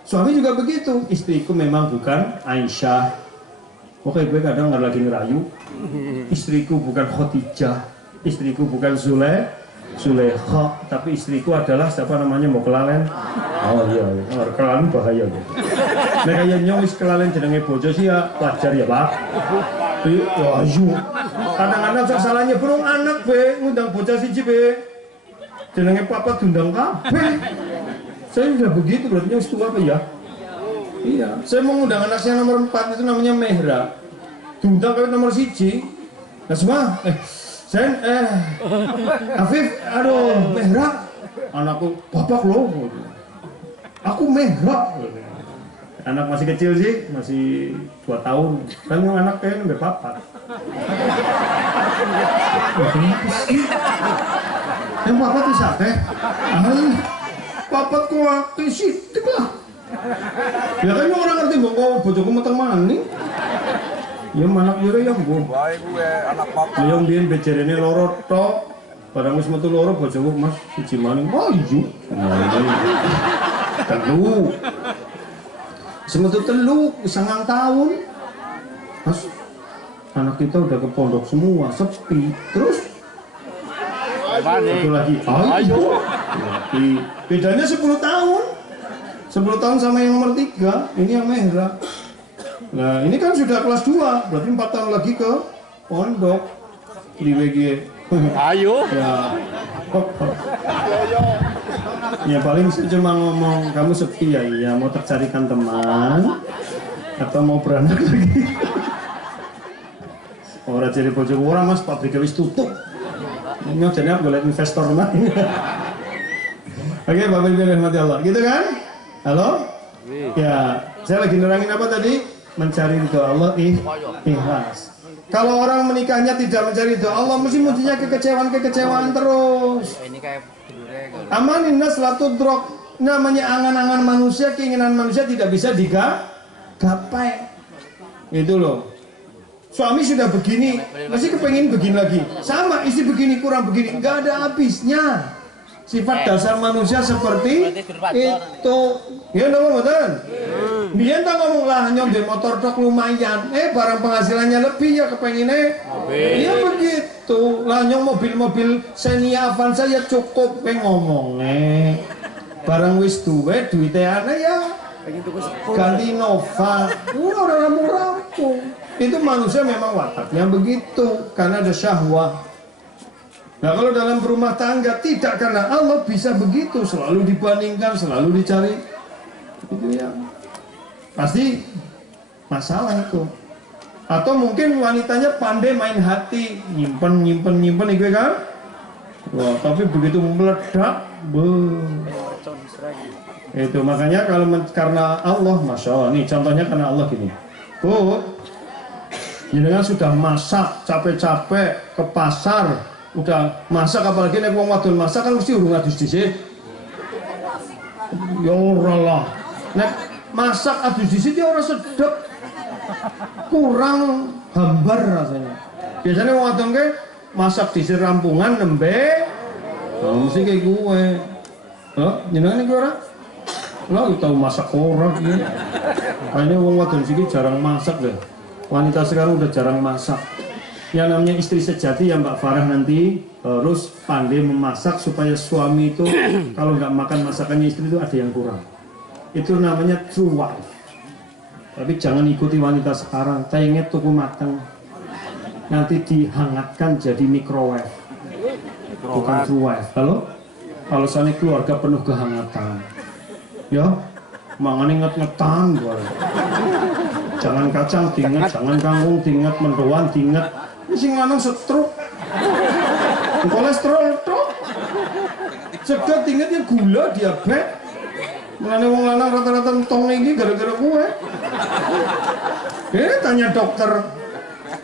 Suami juga begitu. Istriku memang bukan Aisyah. Oke, gue kadang nggak lagi ngerayu. Istriku bukan Khadijah. Istriku bukan Zulekha. Tapi istriku adalah siapa namanya, mau kelalen? Oh iya, kelalen bahaya gitu. Nek kaya nyong wis kelalen jenenge bojo sih ya wajar ya, Pak. Wah, kadang-kadang sok salahnya burung anak be ngundang bocah siji be. Jenenge papa diundang kabeh. Saya sudah begitu, berarti yang tua apa ya? Iya, saya mau ngundang anak saya nomor 4 itu namanya Mehra. Diundang ke nomor 1. Nah semua, Afif, aduh Mehra. Anakku, bapak loh. Aku Mehra. Anak masih kecil sih, masih 2 tahun. Kan yang anak kayaknya udah papat. Yang papat itu siapa? Papat kok waktu sidik lah. Ya kan orang ngerti bahwa bojoku meteng maning. Ya manak yure yang gue. Baik gue anak papa. Yang biyen bejerene loro tok. Barang wis metu loro bojoku Mas siji maning. Oh iya. Telu. Semetu telu 9 tahun. Mas anak kita udah ke pondok semua, sepi. Terus satu lagi. Ayo. Bedanya 10 tahun. 10 tahun sama yang nomor 3, ini yang Mehra. Nah, ini kan sudah kelas 2, berarti 4 tahun lagi ke pondok di WG. Ayo. Ya. Ya paling saya cuma ngomong kamu sepi ya, iya mau tercarikan teman atau mau beranak lagi. Orang jadi bojo orang Mas, pabrik wis tutup. Ini jadi apa golek investor mah. Oke, Bapak Ibu rahmati Allah. Gitu kan? Halo? Ya, saya lagi nerangin apa tadi? Mencari ridho Allah, ikhlas. Kalau orang menikahnya tidak mencari ridho Allah, mesti munculnya kekecewaan terus. Amanin nas latudrok, namanya angan-angan manusia, keinginan manusia tidak bisa digapai. Itu loh. Suami sudah begini, masih kepengin begini lagi. Sama, istri begini, kurang begini, nggak ada habisnya. Sifat dasar manusia seperti itu. Ya nama betul. Biar tak ngomong lah nyom di motor tok lumayan. Barang penghasilannya lebih ya kepenginnya. Iya begitu. Lah nyom mobil-mobil Xenia Avanza ya cukup ngomongnya. Barang wis duwe duitnya ana ya ganti Nova. Orang rampung-rampung. Itu manusia memang wataknya begitu karena ada syahwat. Nah kalau dalam berumah tangga tidak karena Allah bisa begitu, selalu dibandingkan, selalu dicari, itu ya pasti masalah itu. Atau mungkin wanitanya pandai main hati, nyimpen itu kan. Wah, tapi begitu meledak, itu makanya kalau karena Allah, masya Allah, nih contohnya karena Allah gini, jenengan sudah masak capek-capek ke pasar. Udah masak, apalagi nek wong wadon masak kan mesti urung adus dhisik. Ya ora lah. Nek masak adus dhisik ya ora sedep. Kurang hambar rasanya. Biasanya wong wadon ke masak dhisik rampungan nembe. Oh, mesti kayak gue. Hah, jenengan iki ora? Lah tahu masak ora iki. Kayaknya wong wadon siki jarang masak deh. Wanita sekarang udah jarang masak. Yang namanya istri sejati ya Mbak Farah nanti harus pandai memasak supaya suami itu kalau nggak makan masakannya istri itu ada yang kurang. Itu namanya true wife. Tapi jangan ikuti wanita sekarang, pengen tuku mateng, nanti dihangatkan jadi microwave, bukan true wife. Kalau sana keluarga penuh kehangatan, ya mangan inget-ngetan, jangan kacang diinget, jangan kangkung diinget, mendoan diinget, ini sing lanang stroke, kolesterol truk, sedot ingetnya gula, diabetes. Mulane wong lanang rata-rata entong ini gara-gara gue. Tanya dokter,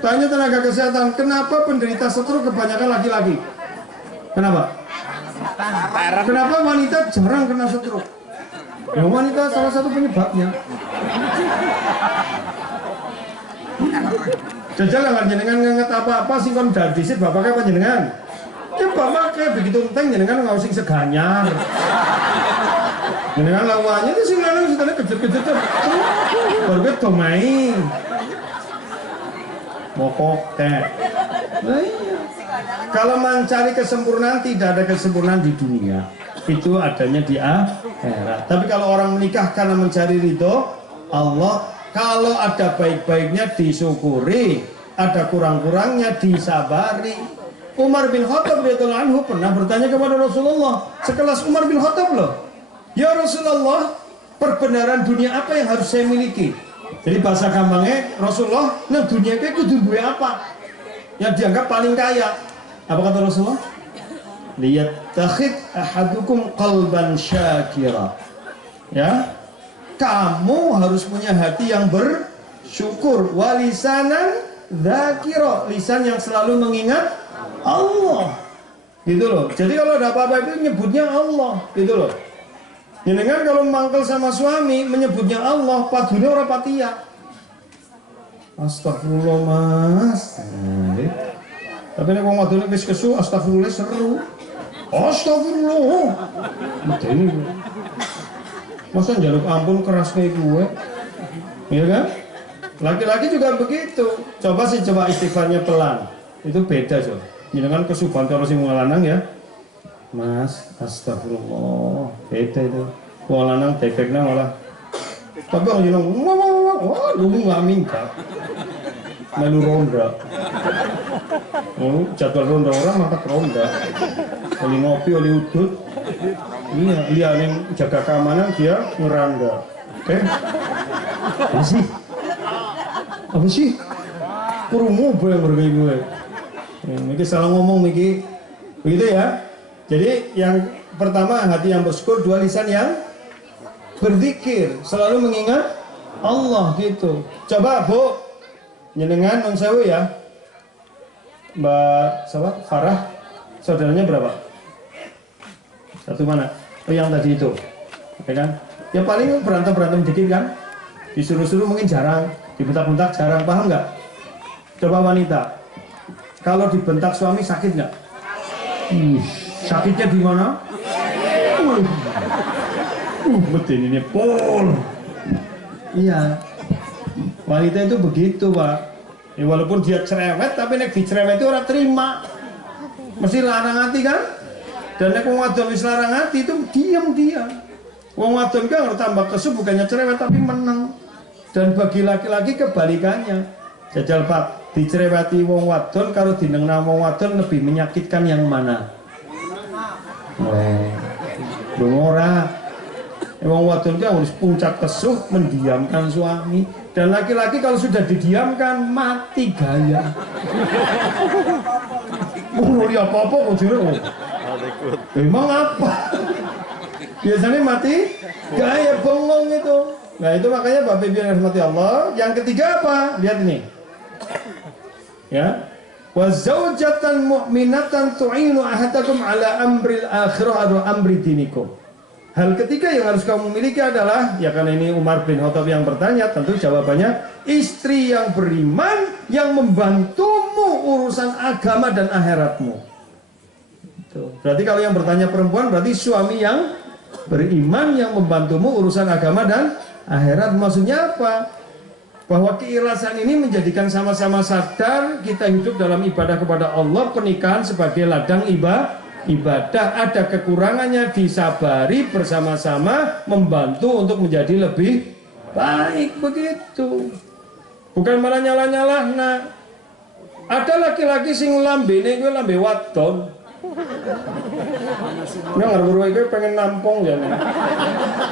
tanya tenaga kesehatan, kenapa penderita stroke kebanyakan laki-laki? Kenapa? Kenapa wanita jarang kena stroke? Ya wanita salah satu penyebabnya. Jajal lah jenengan nganget apa-apa sih kon disit bapaknya apa jenengan? Ya bapak kayak begitu enteng jenengan nggak usah seganyar. Jenengan lawannya itu sing lanang sitane kejet-kejet berbeda domain. Mokok teh. Nah, iya. Kalau mencari kesempurnaan tidak ada kesempurnaan di dunia. Itu adanya di akhirat. Tapi kalau orang menikah karena mencari ridho Allah, kalau ada baik-baiknya disyukuri, ada kurang-kurangnya disabari. Umar bin Khattab radhiyallahu anhu pernah bertanya kepada Rasulullah, sekelas Umar bin Khattab loh, ya Rasulullah, perbenaran dunia apa yang harus saya miliki? Jadi bahasa gampangnya, Rasulullah, nah dunia itu kudu duwe apa? Yang dianggap paling kaya. Apa kata Rasulullah? Liyattakhid ahadukum qalban syakira. Ya, kamu harus punya hati yang bersyukur, walisanan dzakira, lisan yang selalu mengingat Allah. Gitu loh. Jadi kalau ada apa-apa itu nyebutnya Allah, gitu loh. Jenengan kalau mangkel sama suami menyebutnya Allah, padune ora patia. Astagfirullah Mas. Tapi nek wong wadone wis kesu astagfirullah seru. Astagfirullah. Ini masa njaluk ampun keras kayak gue, iya kan? Laki-laki juga begitu. Coba istighfarnya pelan, itu beda coba. Jangan kesuban kalau sing lanang ya, Mas, astagfirullah, beda itu. Wong lanang defeknya malah. Tapi orang bilang, wah, lu nggak minta, melu ronda. Oh, jadwal ronda orang mangkat ronda. Oli ngopi, oli udut. Iya, dia yang jaga keamanan dia ngeranda. Apa sih? Kurungu boleh bergaya gue. Miki salah ngomong Miki. Begitu ya. Jadi yang pertama hati yang bersyukur, dua lisan yang berzikir, selalu mengingat Allah gitu. Coba Bu, jenengan non sewu ya. Mbak siapa? Farah. Saudaranya berapa? Satu mana? Oh yang tadi itu, ya kan? Ya paling berantem dikit kan? Disuruh-suruh mungkin jarang, dibentak-bentak jarang, paham nggak? Coba wanita, kalau dibentak suami sakit nggak? Sakitnya di mana? Betul ini pol. Iya, wanita itu begitu Pak. Ya, walaupun dia cerewet, tapi nek dicerewet itu orang terima, mesti larang hati kan? Dan nek wong wadon wis larang ati itu diam dia. Wong wadon kan harus tambah kesu bukannya cerewet tapi menang. Dan bagi laki-laki kebalikannya. Jajal Pak, dicereweti wong wadon karo dinengna wong wadon lebih menyakitkan yang mana? Belum ora. Wong wadon kan harus puncak kesuh mendiamkan suami. Dan laki-laki kalau sudah didiamkan mati gaya. Lihat apa-apa kok jero. Emang apa? Biasanya mati gaya bengong itu. Nah itu makanya Bapak Ibu yang dirahmati Allah. Yang ketiga apa? Lihat ini. Ya. Wa zaujatan mu'minatan tu'inu ahadakum ala amril akhirah atau amri dinikum. Hal ketiga yang harus kamu miliki adalah, ya karena ini Umar bin Khattab yang bertanya, tentu jawabannya istri yang beriman yang membantumu urusan agama dan akhiratmu. Berarti kalau yang bertanya perempuan berarti suami yang beriman yang membantumu urusan agama dan akhirat. Maksudnya apa? bahwa keikhlasan ini menjadikan sama-sama sadar kita hidup dalam ibadah kepada Allah, pernikahan sebagai ladang ibadah. Ada kekurangannya disabari bersama-sama, membantu untuk menjadi lebih baik, begitu. Bukan malah nyalah-nyalah. Nah, ada laki-laki sing lambene kuwi lambe wadon. Nang ngarep kowe pengen nampung ya.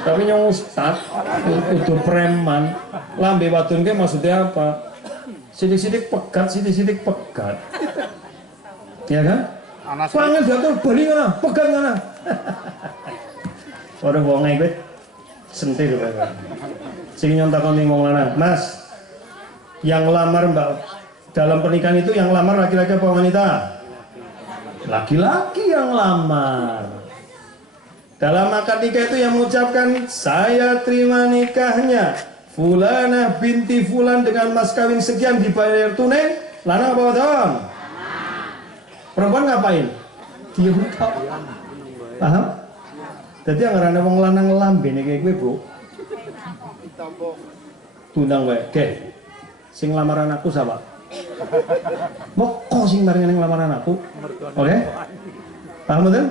Tapi nyong ustad kudu preman. Lambe wadon kuwi maksudnya apa? Sidik-sidik pegat, sidik-sidik pegat. Ya kan? Panggil jatuh bali ngono, pegat ngono. Ora wong iki sentil banget. Sing nyong takoni wong lanang, "Mas, yang lamar Mbak dalam pernikahan itu yang lamar laki-laki apa wanita?" Laki-laki yang lamar. Dalam akad nikah itu yang mengucapkan saya terima nikahnya Fulanah binti Fulan dengan mas kawin sekian dibayar tunai. Lanang apa wadon? Perempuan ngapain? Dia buka. Paham? Jadi yang ngarane wong lanang lambe nih kayak gue bro. Tundang wae. Oke. Sing lamaran aku siapa? Moko sing bareng lamaran aku. Oke? Paham betul?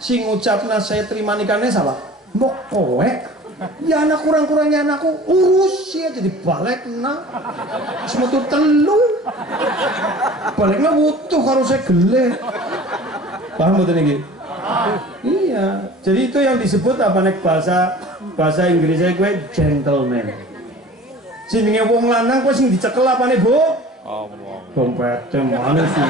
Sing ngucapna saya terima nikahnya siapa? Moko wae. Ya anak kurang-kurangnya anakku urus ya jadi balik nah. Semetu telu. Baliknya butuh harus saya gele. Paham betul ini? Iya. Jadi itu yang disebut apa nek bahasa Inggrisnya gue gentleman. Jenenge wong lanang kowe sing dicekel apane, Bu? Dompete mana sih?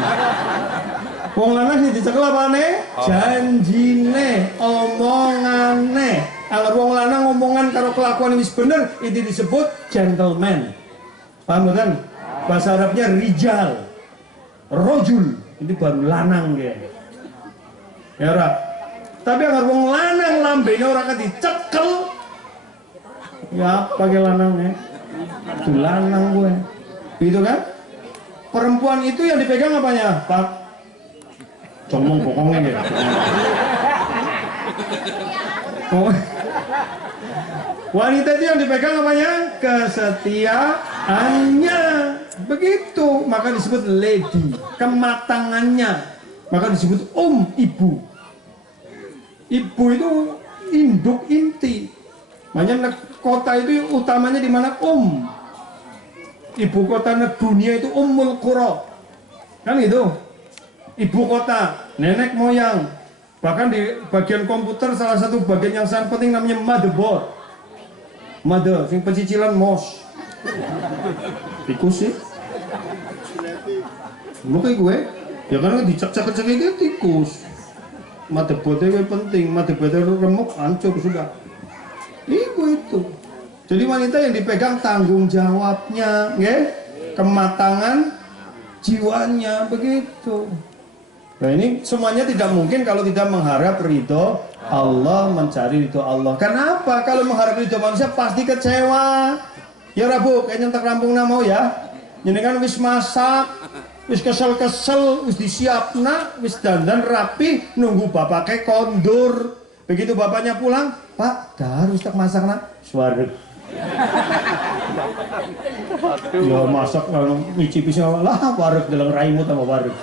Wong lanang sing dicekel apane? Janjine, omongane. Agar wong lanang ngomongan karo kelakuan wis bener, itu disebut gentleman. Paham kan? Bahasa Arabnya rijal. Rojul, itu baru lanang ya. Ya ora. Tapi agar wong lanang lambene ora dicekel. Ya pakai lanangnya. Itu lanang gue. Gitu kan? Perempuan itu yang dipegang apanya? Pak. Comong pokoknya ya. Oh. Wanita itu yang dipegang apanya? Kesetiaannya. Begitu, maka disebut lady. Kematangannya, maka disebut ibu. Ibu itu induk inti. Makanya kota itu utamanya di mana? Ibu kota dunia itu Ummul Qura. Kan gitu. Ibu kota, nenek moyang. Bahkan di bagian komputer salah satu bagian yang sangat penting namanya motherboard. Mother, sing pencicilan mos. Tikus sih. Lu kayak gue, ya karena dicek-cek itu tikus. Motherboardnya penting, motherboardnya remuk, hancur sudah. Itu. Jadi wanita yang dipegang tanggung jawabnya, ya, kematangan jiwanya, begitu. Nah ini semuanya tidak mungkin kalau tidak mengharap ridho Allah, mencari ridho Allah. Kenapa? Kalau mengharap ridho manusia pasti kecewa. Ya Rabu, kayak nyentak rampung mau ya. Jadi kan wis masak, wis kesel-kesel, wis disiapna, wis dandan rapi, nunggu bapaknya kondur. Begitu bapaknya pulang, Pak, dah harus tak masak nak, suareg. Ya masak kalau ngicipi sama lah, wareg dalam raimu tambah wareg.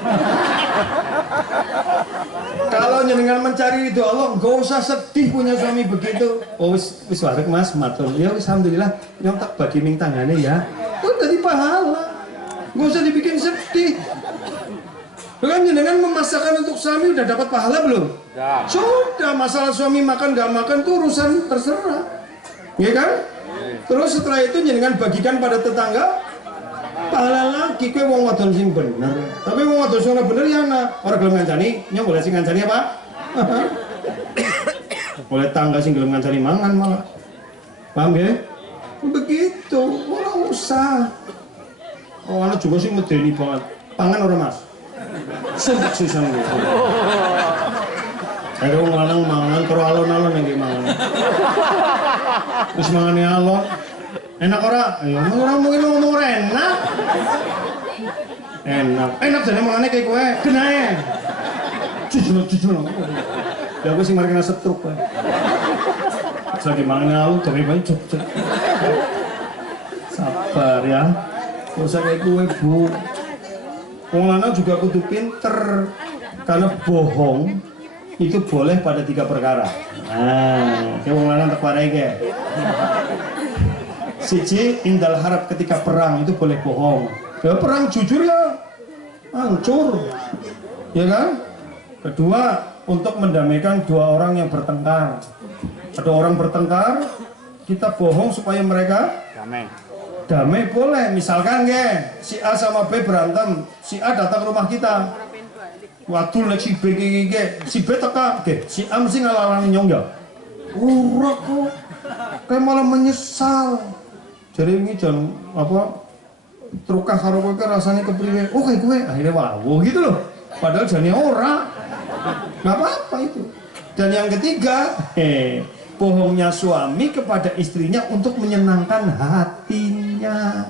Kalau jenengan mencari itu Allah, gak usah sedih punya suami begitu. Oh wis wareg mas, matur. Ya wis alhamdulillah, nyong tak bagi ming tangannya ya. Itu jadi pahala. Gak usah dibikin sedih. Bukan jenengan memasakkan untuk suami udah dapat pahala belum? Ya. Sudah, masalah suami makan gak makan tuh urusan terserah. Ya kan? Terus setelah itu jenengan bagikan pada tetangga. Pahala lagi kowe wong wadon sing bener. Tapi wong wadon sing bener ya ana. Ora gelem ngancani, nyong boleh sing ngancani apa? Boleh tangga sing gelem ngancani mangan malah. Paham ya? Begitu, ora usah. Oh, ana juga sing medeni banget. Pangan ora Mas? Sumpah sisan gitu. Ada wong lanang mangan terus alon-alon yang kayak mangan. Terus mangannya alon. Enak ora? Ya orang mungkin ngomong ora enak. Enak jadi mangannya kayak gue. Genae. Jujur. Ya aku sih mari kena setruk kowe. Lagi mangannya alon tapi bae cepet. Sabar. pintar ya. Nggak usah kayak gue bu. Wong lanang juga kudu pinter. Karena bohong itu boleh pada 3 perkara. Nah, kayak wong lanang terparai ke. Siji, indal harap ketika perang itu boleh bohong. Ya perang jujur ya hancur, ya kan? Kedua, untuk mendamaikan 2 orang yang bertengkar. Ada orang bertengkar, kita bohong supaya mereka damai boleh. Misalkan si A sama B berantem, si A datang ke rumah kita. Waktu si B si B teka, si A mesti ngalalani nyong ya. Urak kok, kayak malah menyesal. Jadi ini jangan apa trukah karo kowe rasanya kepriwe. Oh kayak gue akhirnya wow gitu loh. Padahal jane ora. Enggak apa-apa itu. Dan yang ketiga, bohongnya suami kepada istrinya untuk menyenangkan hatinya.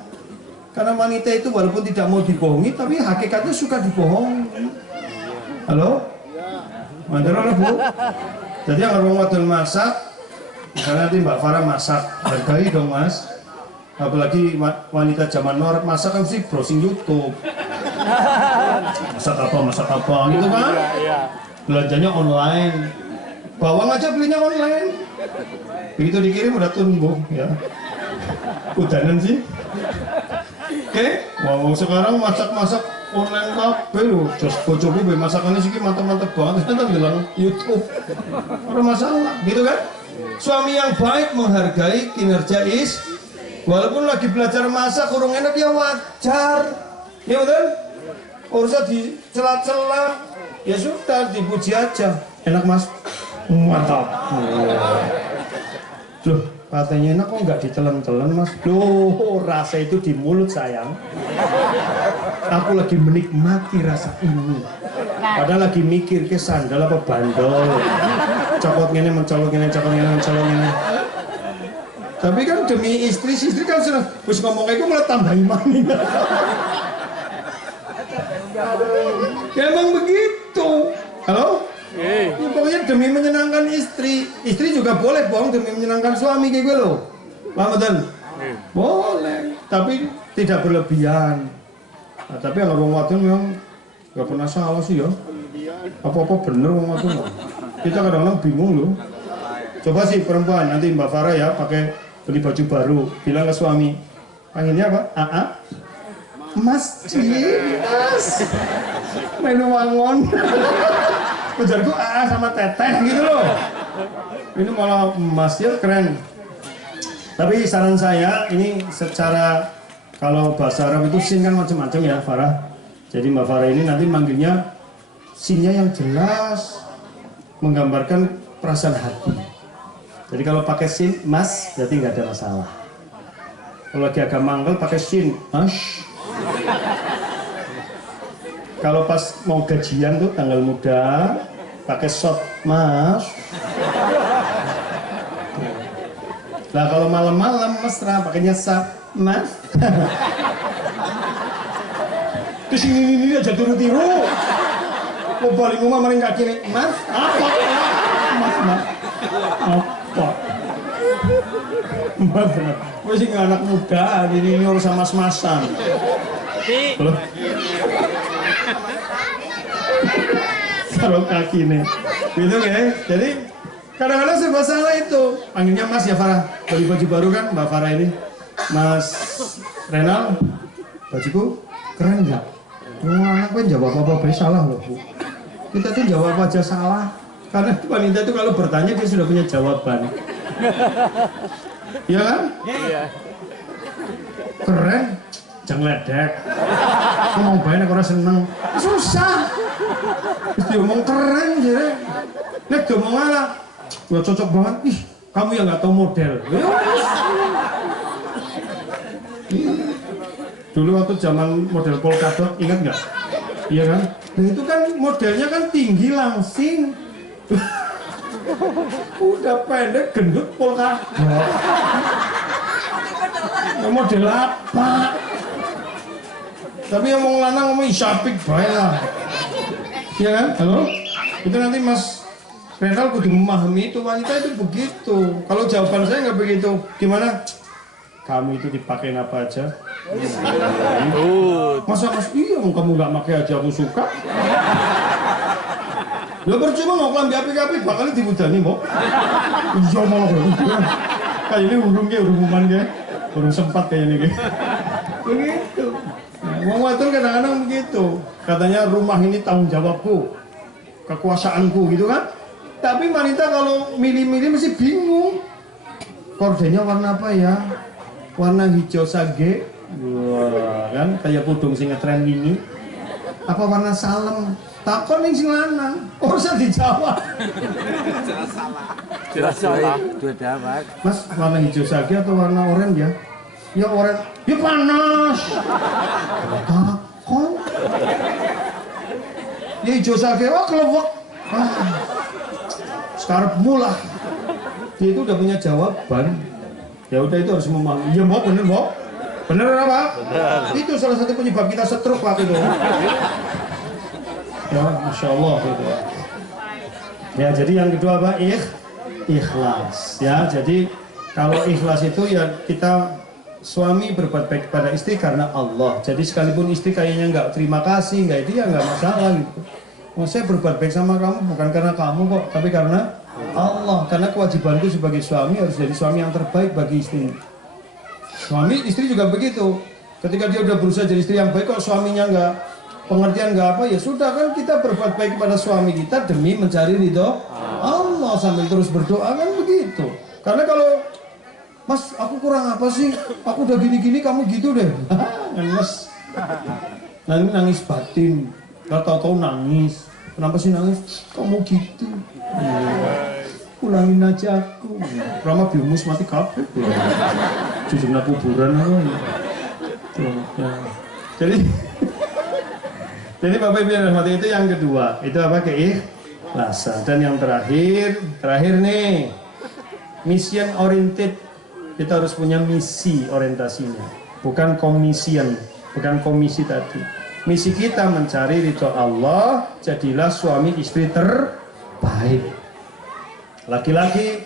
Karena wanita itu walaupun tidak mau dibohongi tapi hakikatnya suka dibohongi. Halo? Mandor lah Bu. Jadi yang orang wadon masak, misalnya nanti Mbak Farah masak, hargai dong Mas. Apalagi wanita zaman now masak kan sih browsing YouTube. Masak apa gitu kan? Belanjanya online. Bawang aja belinya online. Begitu dikirim udah tumbuh ya. Udanan sih. Oke, wow sekarang masak online kabeh lho. Jos bojoku be masakannya sih mantap-mantap banget. Kita bilang YouTube. Ora masalah, gitu kan? Suami yang baik menghargai kinerja walaupun lagi belajar masak kurang enak ya wajar, ya betul? Urusan di celah-celah, ya sudah dipuji aja. Enak Mas, mantap. Loh, katanya enak kok nggak ditelan-telan Mas? Loh, rasa itu di mulut sayang. Aku lagi menikmati rasa ini. Padahal lagi mikir ke sandal apa bandol. Cokot ngene mencolok ngene, cokot ngene mencolok ngene. Tapi kan demi istri kan sudah wis ngomong kayak gue malah tambah iman. Ya emang begitu. Halo? Ya, pokoknya demi menyenangkan istri juga boleh bohong demi menyenangkan suami kayak gue loh. Paham betul? Boleh, tapi tidak berlebihan. Nah, tapi yang orang wadon memang gak pernah salah sih ya. Apa-apa bener orang wadon. Kita kadang-kadang bingung loh. Coba sih perempuan nanti Mbak Farah ya pakai beli baju baru, bilang ke suami, panggilnya apa? AA? Mas, Mas, menu wangon. Ujarku AA sama teteh gitu loh. Ini malah Mas ya keren. Tapi saran saya ini secara kalau bahasa Arab itu sin kan macam-macam ya Farah. Jadi Mbak Farah ini nanti manggilnya sinnya yang jelas, menggambarkan perasaan hati. Jadi kalau pakai sin, Mas, berarti nggak ada masalah. Kalau lagi agak mangkel pakai sin, Mas. Kalau pas mau gajian tuh tanggal muda, pakai shot, Mas. Nah kalau malam-malam mesra pakainya sa, Mas. Terus ini aja tiru-tiru. Mau balik rumah maring kaki nih, Mas. Apa? Mas. Apa? Mbak bener, gue sih anak muda, ini urusan mas-masan. Kalau kaki nih, gitu ya. Jadi kadang-kadang serba salah itu. Panggilnya Mas ya Farah, beli baju baru kan Mbak Farah ini. Mas Renal, bajuku keren nggak? Anak gue jawab apa-apa salah loh Bu. Kita tuh jawab aja salah. Karena wanita itu kalau bertanya dia sudah punya jawaban. Iya kan? Iya. Keren, jangan ledek. Aku mau bayar orang seneng. Susah. Terus dia ngomong keren jadi. Nek dia ngomong ala, gak cocok banget. Ih, kamu yang nggak tahu model. Dulu waktu zaman model polkadot, ingat nggak? Iya kan? Dan itu kan modelnya kan tinggi langsing. Udah pendek gendut polkadot. Model apa? Tapi yang mau lanang ngomong syapik baik lah. Iya kan? Halo? Itu nanti Mas Renal kudu memahami itu wanita itu begitu. Kalau jawaban saya nggak begitu, gimana? kamu itu dipakai apa aja? Masa mas iya kamu nggak pakai aja aku suka? Lo percuma mau kelambi api-api bakal dibudani mau? Iya mau kayak ini urungnya urung sempat kayak ini begitu. Wong wadon kadang-kadang begitu. Katanya rumah ini tanggung jawabku, kekuasaanku gitu kan. Tapi wanita kalau milih-milih mesti bingung. Kordennya warna apa ya? Warna hijau sage. Wah, kan kayak pudung sing ngetren ini. Apa warna salem? Takon ning sing lanang. Ora usah dijawab. Jelas salah. Dua dapat. Mas, warna hijau sage atau warna oranye ya? Ya oranye. Ya panas. Takon. Ya hijau sage wah kelewek. Sekarang mula. Dia itu udah punya jawaban. Ya udah itu harus memahami. Iya mau bener mau. Bener apa? Bener. Itu salah satu penyebab kita stroke waktu itu. Ya, masya Allah gitu. Ya, jadi yang kedua apa? Ikhlas. Ya, jadi kalau ikhlas itu ya kita suami berbuat baik kepada istri karena Allah. Jadi sekalipun istri kayaknya nggak terima kasih, nggak itu ya nggak masalah gitu. Saya berbuat baik sama kamu bukan karena kamu kok, tapi karena Allah. Karena kewajibanku sebagai suami harus jadi suami yang terbaik bagi istri. Suami, istri juga begitu. Ketika dia udah berusaha jadi istri yang baik, kok suaminya nggak pengertian nggak apa, ya sudah kan kita berbuat baik kepada suami kita demi mencari ridho Allah sambil terus berdoa kan begitu. Karena kalau Mas, aku kurang apa sih? Aku udah gini-gini, kamu gitu deh. Mas, nangis batin. Gak tahu-tahu nangis. Kenapa sih nangis? Kamu gitu. Ulangin aja aku. Lama biumus mati kabeh. Jujurnya kuburan apa ya. Jadi Bapak Ibu yang hormati itu yang kedua. Itu apa? Keikhlasan. Dan yang terakhir nih. Mission oriented. Kita harus punya misi orientasinya. Bukan komision, bukan komisi tadi. Misi kita mencari ridho Allah, jadilah suami istri terbaik. Laki-laki,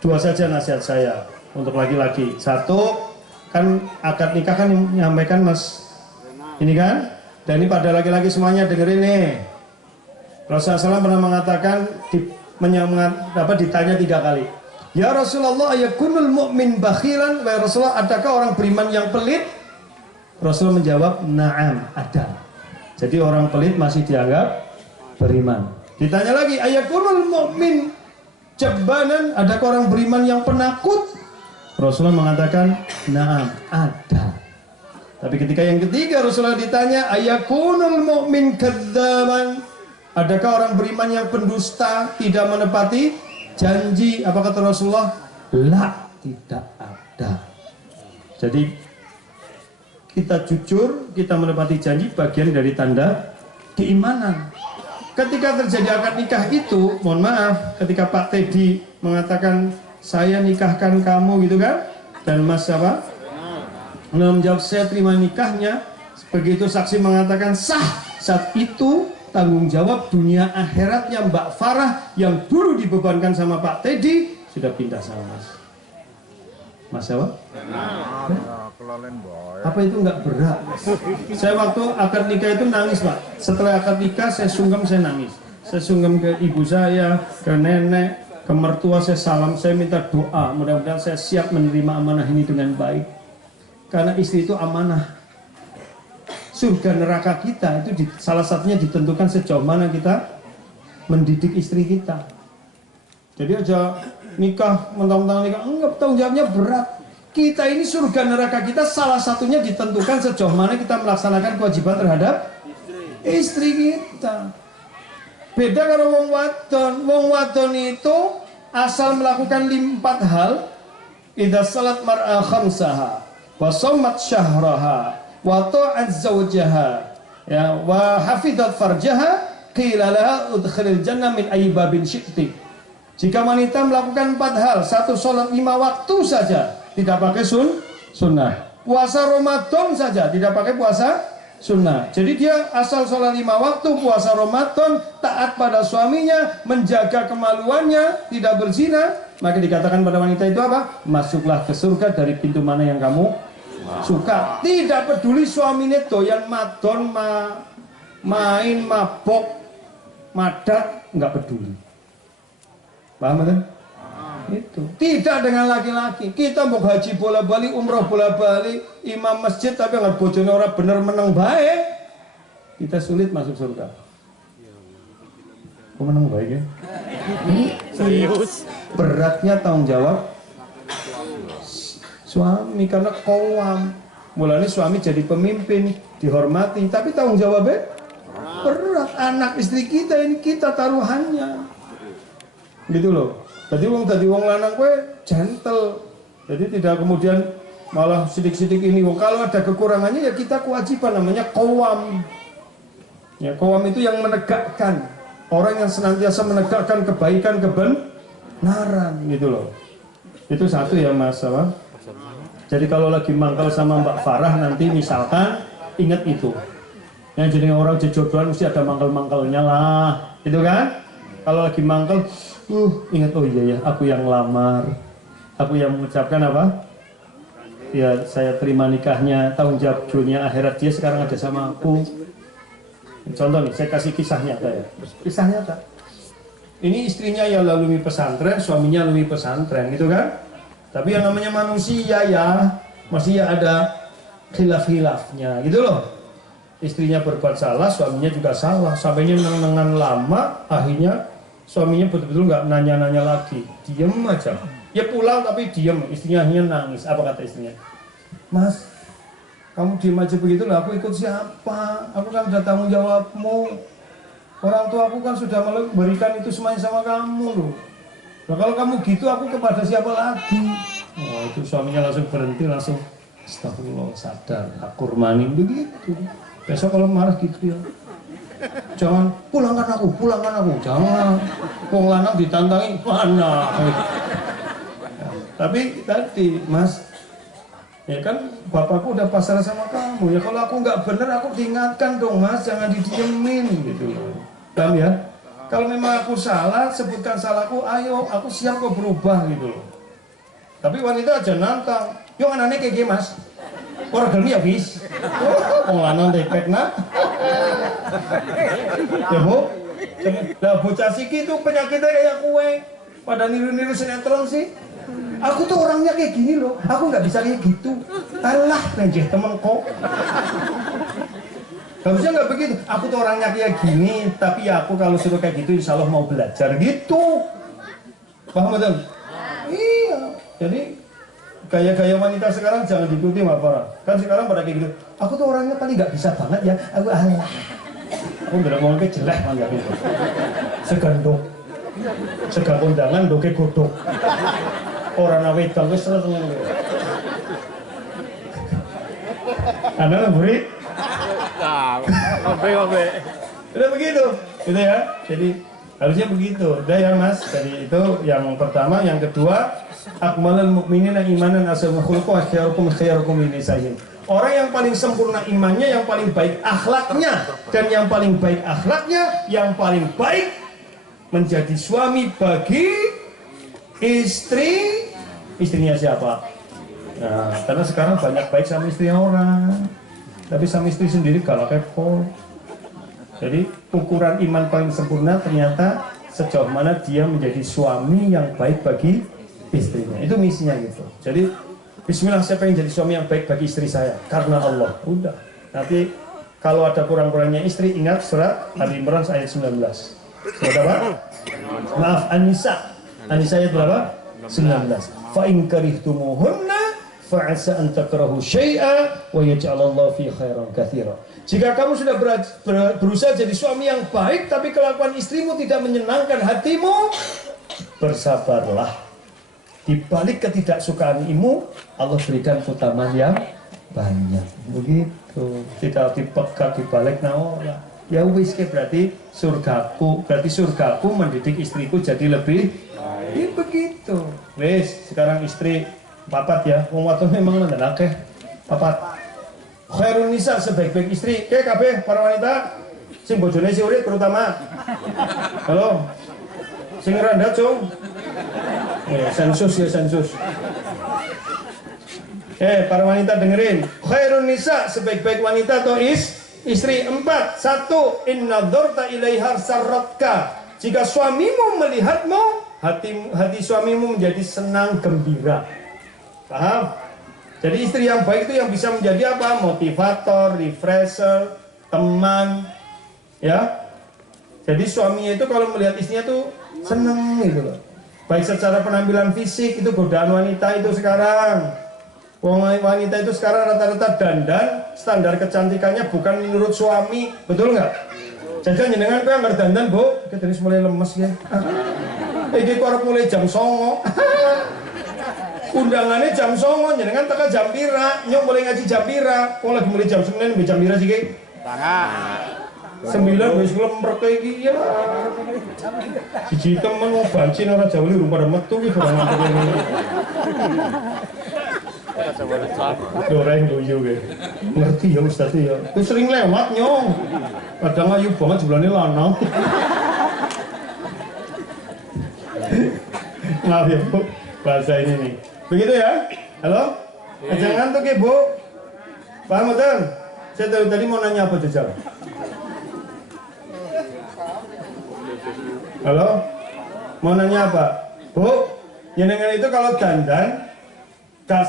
dua saja nasihat saya untuk laki-laki. Satu, kan akad nikah kan menyampaikan Mas ini kan, dan ini pada laki-laki semuanya dengerin nih. Rasulullah SAW pernah mengatakan ditanya 3 kali. Ya Rasulullah, ayakunul mu'min bakhilan? Wahai Rasulullah, adakah orang beriman yang pelit? Rasulullah menjawab, na'am, ada. Jadi orang pelit masih dianggap beriman. Ditanya lagi, ayakunul mu'min jabbanan? Adakah orang beriman yang penakut? Rasulullah mengatakan, na'am, ada. Tapi ketika yang ketiga Rasulullah ditanya, ayakunul mu'min kadzaban? Adakah orang beriman yang pendusta, tidak menepati janji? Apa kata Rasulullah? La, tidak ada. Jadi kita jujur, kita menepati janji bagian dari tanda keimanan. Ketika terjadi akad nikah itu, mohon maaf, ketika Pak Teddy mengatakan saya nikahkan kamu gitu kan, dan Mas apa? Menjawab saya terima nikahnya. Begitu saksi mengatakan sah, saat itu tanggung jawab dunia akhiratnya Mbak Farah yang dulu dibebankan sama Pak Teddy sudah pindah sama Mas apa? Apa itu nggak berat? Saya waktu akad nikah itu nangis Pak. Setelah akad nikah saya sungkem, saya nangis. Saya sungkem ke ibu saya, ke nenek, ke mertua, saya salam, saya minta doa. Mudah-mudahan saya siap menerima amanah ini dengan baik. Karena istri itu amanah. Surga neraka kita itu salah satunya ditentukan sejauh mana kita mendidik istri kita. Jadi aja nikah, mentang-mentang nikah, enggak, tanggung jawabnya berat. Kita ini surga neraka kita salah satunya ditentukan sejauh mana kita melaksanakan kewajiban terhadap istri kita. Beda kalau wong wadon. Wong wadon itu asal melakukan 4 hal. Idza salat mar'a khamsaha wa shamat syahraha wa ta'at zawjaha ya wa hafizat farjaha qila laha udkhilil jannah min ayyi babin syi'ti. Jika wanita melakukan 4 hal, 1 sholat 5 waktu saja, tidak pakai sunnah. Puasa Ramadan saja, tidak pakai puasa sunnah. Jadi dia asal sholat 5 waktu, puasa Ramadan, taat pada suaminya, menjaga kemaluannya, tidak berzina, maka dikatakan pada wanita itu apa? Masuklah ke surga dari pintu mana yang kamu suka. Tidak peduli suaminya doyan madon, main, mabok, madat, nggak peduli. Paham kan? Itu tidak dengan laki-laki. Kita mau haji bola balik, umroh bola balik, imam masjid tapi nggak bojone orang bener menang baik, kita sulit masuk surga. Kok menang baik ya? Serius. Beratnya tanggung jawab suami karena qawwam. Mulanya suami jadi pemimpin, dihormati, tapi tanggung jawabnya berat. Anak istri kita ini kita taruhannya. Gitu loh. Jadi wong lanang kowe gentle. Jadi tidak kemudian malah sidik-sidik ini. Kalau ada kekurangannya ya kita kewajiban, namanya qawwam. Ya, qawwam itu yang menegakkan. Orang yang senantiasa menegakkan kebaikan, kebenaran gitu loh. Itu satu ya Mas apa? Jadi kalau lagi mangkal sama Mbak Farah nanti misalkan ingat itu. Yang jadi orang jejodohan mesti ada mangkal-mangkalnya lah. Gitu kan? Kalau lagi mangkal ingat, oh iya ya, aku yang lamar, aku yang mengucapkan apa? Ya saya terima nikahnya, tanggung jawab dunia akhirat dia sekarang ada sama aku. Contoh nih, saya kasih kisah nyata ya. Kisah nyata. Ini istrinya yang lalui pesantren, suaminya lalui pesantren, gitu kan? Tapi yang namanya manusia ya, masih ya ada khilaf-khilafnya, gitu loh. Istrinya berbuat salah, suaminya juga salah. Sampainya nengan lama, akhirnya suaminya betul-betul nggak nanya-nanya lagi, diem aja. Ya pulang tapi diem, istrinya hanya nangis. Apa kata istrinya? Mas, kamu diem aja begitu lah, aku ikut siapa? Aku kan udah tanggung jawabmu. Orang tua aku kan sudah memberikan itu semuanya sama kamu loh. Nah kalau kamu gitu, aku kepada siapa lagi? Oh itu suaminya langsung berhenti, langsung astagfirullah, sadar, akurmani begitu. Besok kalau marah gitu ya. Jangan pulangkan aku, jangan. Wong lanang ditantangi mana? Tapi tadi Mas, ya kan bapakku udah pasrah sama kamu. Ya kalau aku nggak bener, aku diingatkan dong Mas, jangan didiemin gitu. Paham ya? Kalau memang aku salah, sebutkan salahku, ayo aku siap kok berubah gitu loh. Tapi wanita aja nantang, yuk anaknya kayak gini Mas. Orang gelem ya bis. Wong lanang depek nak. Ya Bu. Lah bocah siki itu penyakitnya kayak kue. Pada niru-niru sinetron sih. Aku tuh orangnya kayak gini loh. Aku nggak bisa kayak gitu. Alah, lenjeh temen kok. Harusnya nggak begitu. Aku tuh orangnya kayak gini, tapi ya aku kalau suruh kayak gitu, insya Allah mau belajar gitu. Paham betul? Iya. Jadi gaya-gaya wanita sekarang jangan diikuti Mbak Farah. Kan sekarang pada kayak gitu. Aku tuh orangnya paling nggak bisa banget ya. Aku alah. Aku udah ngomongnya jelek banget gitu. Segandok. Sega kondangan doke godok. Orang wedang wis seneng. Ana murid. Ngombe. Udah begitu. Gitu ya. Jadi harusnya begitu. Udah ya Mas. Jadi itu yang pertama, yang kedua, akmalul mukminina imanan asal khuluqu khairukum linisa'ihim. Orang yang paling sempurna imannya, yang paling baik akhlaknya, dan yang paling baik akhlaknya, yang paling baik menjadi suami bagi istrinya siapa? Nah, karena sekarang banyak baik sama istrinya orang, tapi sama istri sendiri galak kepol. Jadi ukuran iman paling sempurna ternyata sejauh mana dia menjadi suami yang baik bagi istrinya. Itu misinya gitu. Jadi bismillah, siapa yang jadi suami yang baik bagi istri saya? Karena Allah. Udah. Nanti kalau ada kurang-kurangnya istri, ingat surat Ali Imran ayat 19. Surat apa? Maaf, An-Nisa. An-Nisa ayat berapa? 19. Fa in karihtumuhunna fa'asa an takrahu syai'a wa yaj'alallahu fi khairan katsira. Jika kamu sudah berusaha jadi suami yang baik tapi kelakuan istrimu tidak menyenangkan hatimu, bersabarlah. Di balik ketidaksukaanmu, Allah berikan keutamaan yang banyak. Begitu. Tidak dipegang di balik naola. Ya wis berarti surgaku mendidik istriku jadi lebih baik. Begitu. Wis, sekarang istri papat ya. Wong wadon memang ngendakeh papat. Khairun nisa, sebaik-baik istri. Oke kabeh para wanita sing bojone si urip terutama. Halo. Sing rendah, Cung. Sensus ya, sensus. Para wanita dengerin. Khairun nisa, sebaik-baik wanita atau istri. 4. 1. Inna dzarta ilaiha sarratka. Jika suamimu melihatmu, hati suamimu menjadi senang gembira. Paham? Jadi istri yang baik itu yang bisa menjadi apa? Motivator, refresher, teman, ya. Jadi suaminya itu kalau melihat istrinya tuh seneng gitu loh. Baik secara penampilan fisik, itu godaan wanita itu sekarang. Wanita itu sekarang rata-rata dandan, standar kecantikannya bukan menurut suami, betul nggak? Jajan jenengan kok nggak dandan, Bu? Kita ini mulai lemes ya. Iki kok mulai jam 09.00. Undangannya jam 09.00, jenengan teka jam pira, nyok mulai ngaji jam pira. Kok lagi mulai jam 9 jam pira sih, Ki? Tangan. 9 wis lemprek iki ya. Siji temen mau bancin ora jaweli urung pada metu ki barang ngantuk ngene. Goreng guyu ge. Ngerti ya Ustaz ya. Wis sering lewat nyong. Kadang ayu banget jebulane lanang. Maaf ya Bu, bahasa ini nih. Begitu ya? Halo? Jangan ngantuk ya Bu. Paham betul? Saya tadi mau nanya apa Jajal? Halo? Mau nanya apa? Bu, jenengan itu kalau dandan,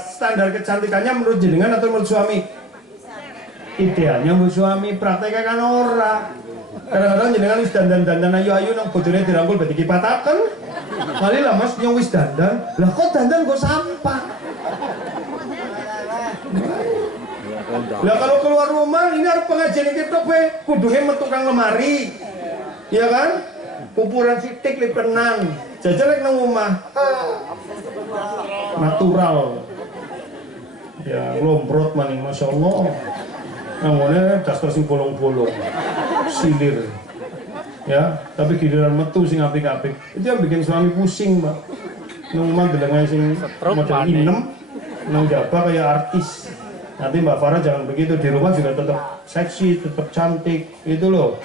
standar kecantikannya menurut jenengan atau menurut suami? Idealnya menurut suami, prakteknya kan ora. Kadang-kadang jenengan wis dandan-dandan ayu-ayu nang bojone dirangkul berarti dipataken. Kali lah Mas nyong wis dandan, lah kok dandan kok sampah? Lah kalau keluar rumah ini harus pengajian kita kudune metu kang lemari. Iya kan? Pupuran sitik li penang. Jajal lek nang omah. Natural. Ya lombrot maning masyaallah. Namanya daster sing bolong-bolong. Silir. Ya, tapi giliran metu sing apik-apik. Itu yang bikin suami pusing, Mbak. Nang omah delengae sing model inem, nang jaba kayak artis. Nanti Mbak Farah jangan begitu, di rumah juga tetap seksi, tetap cantik, itu loh.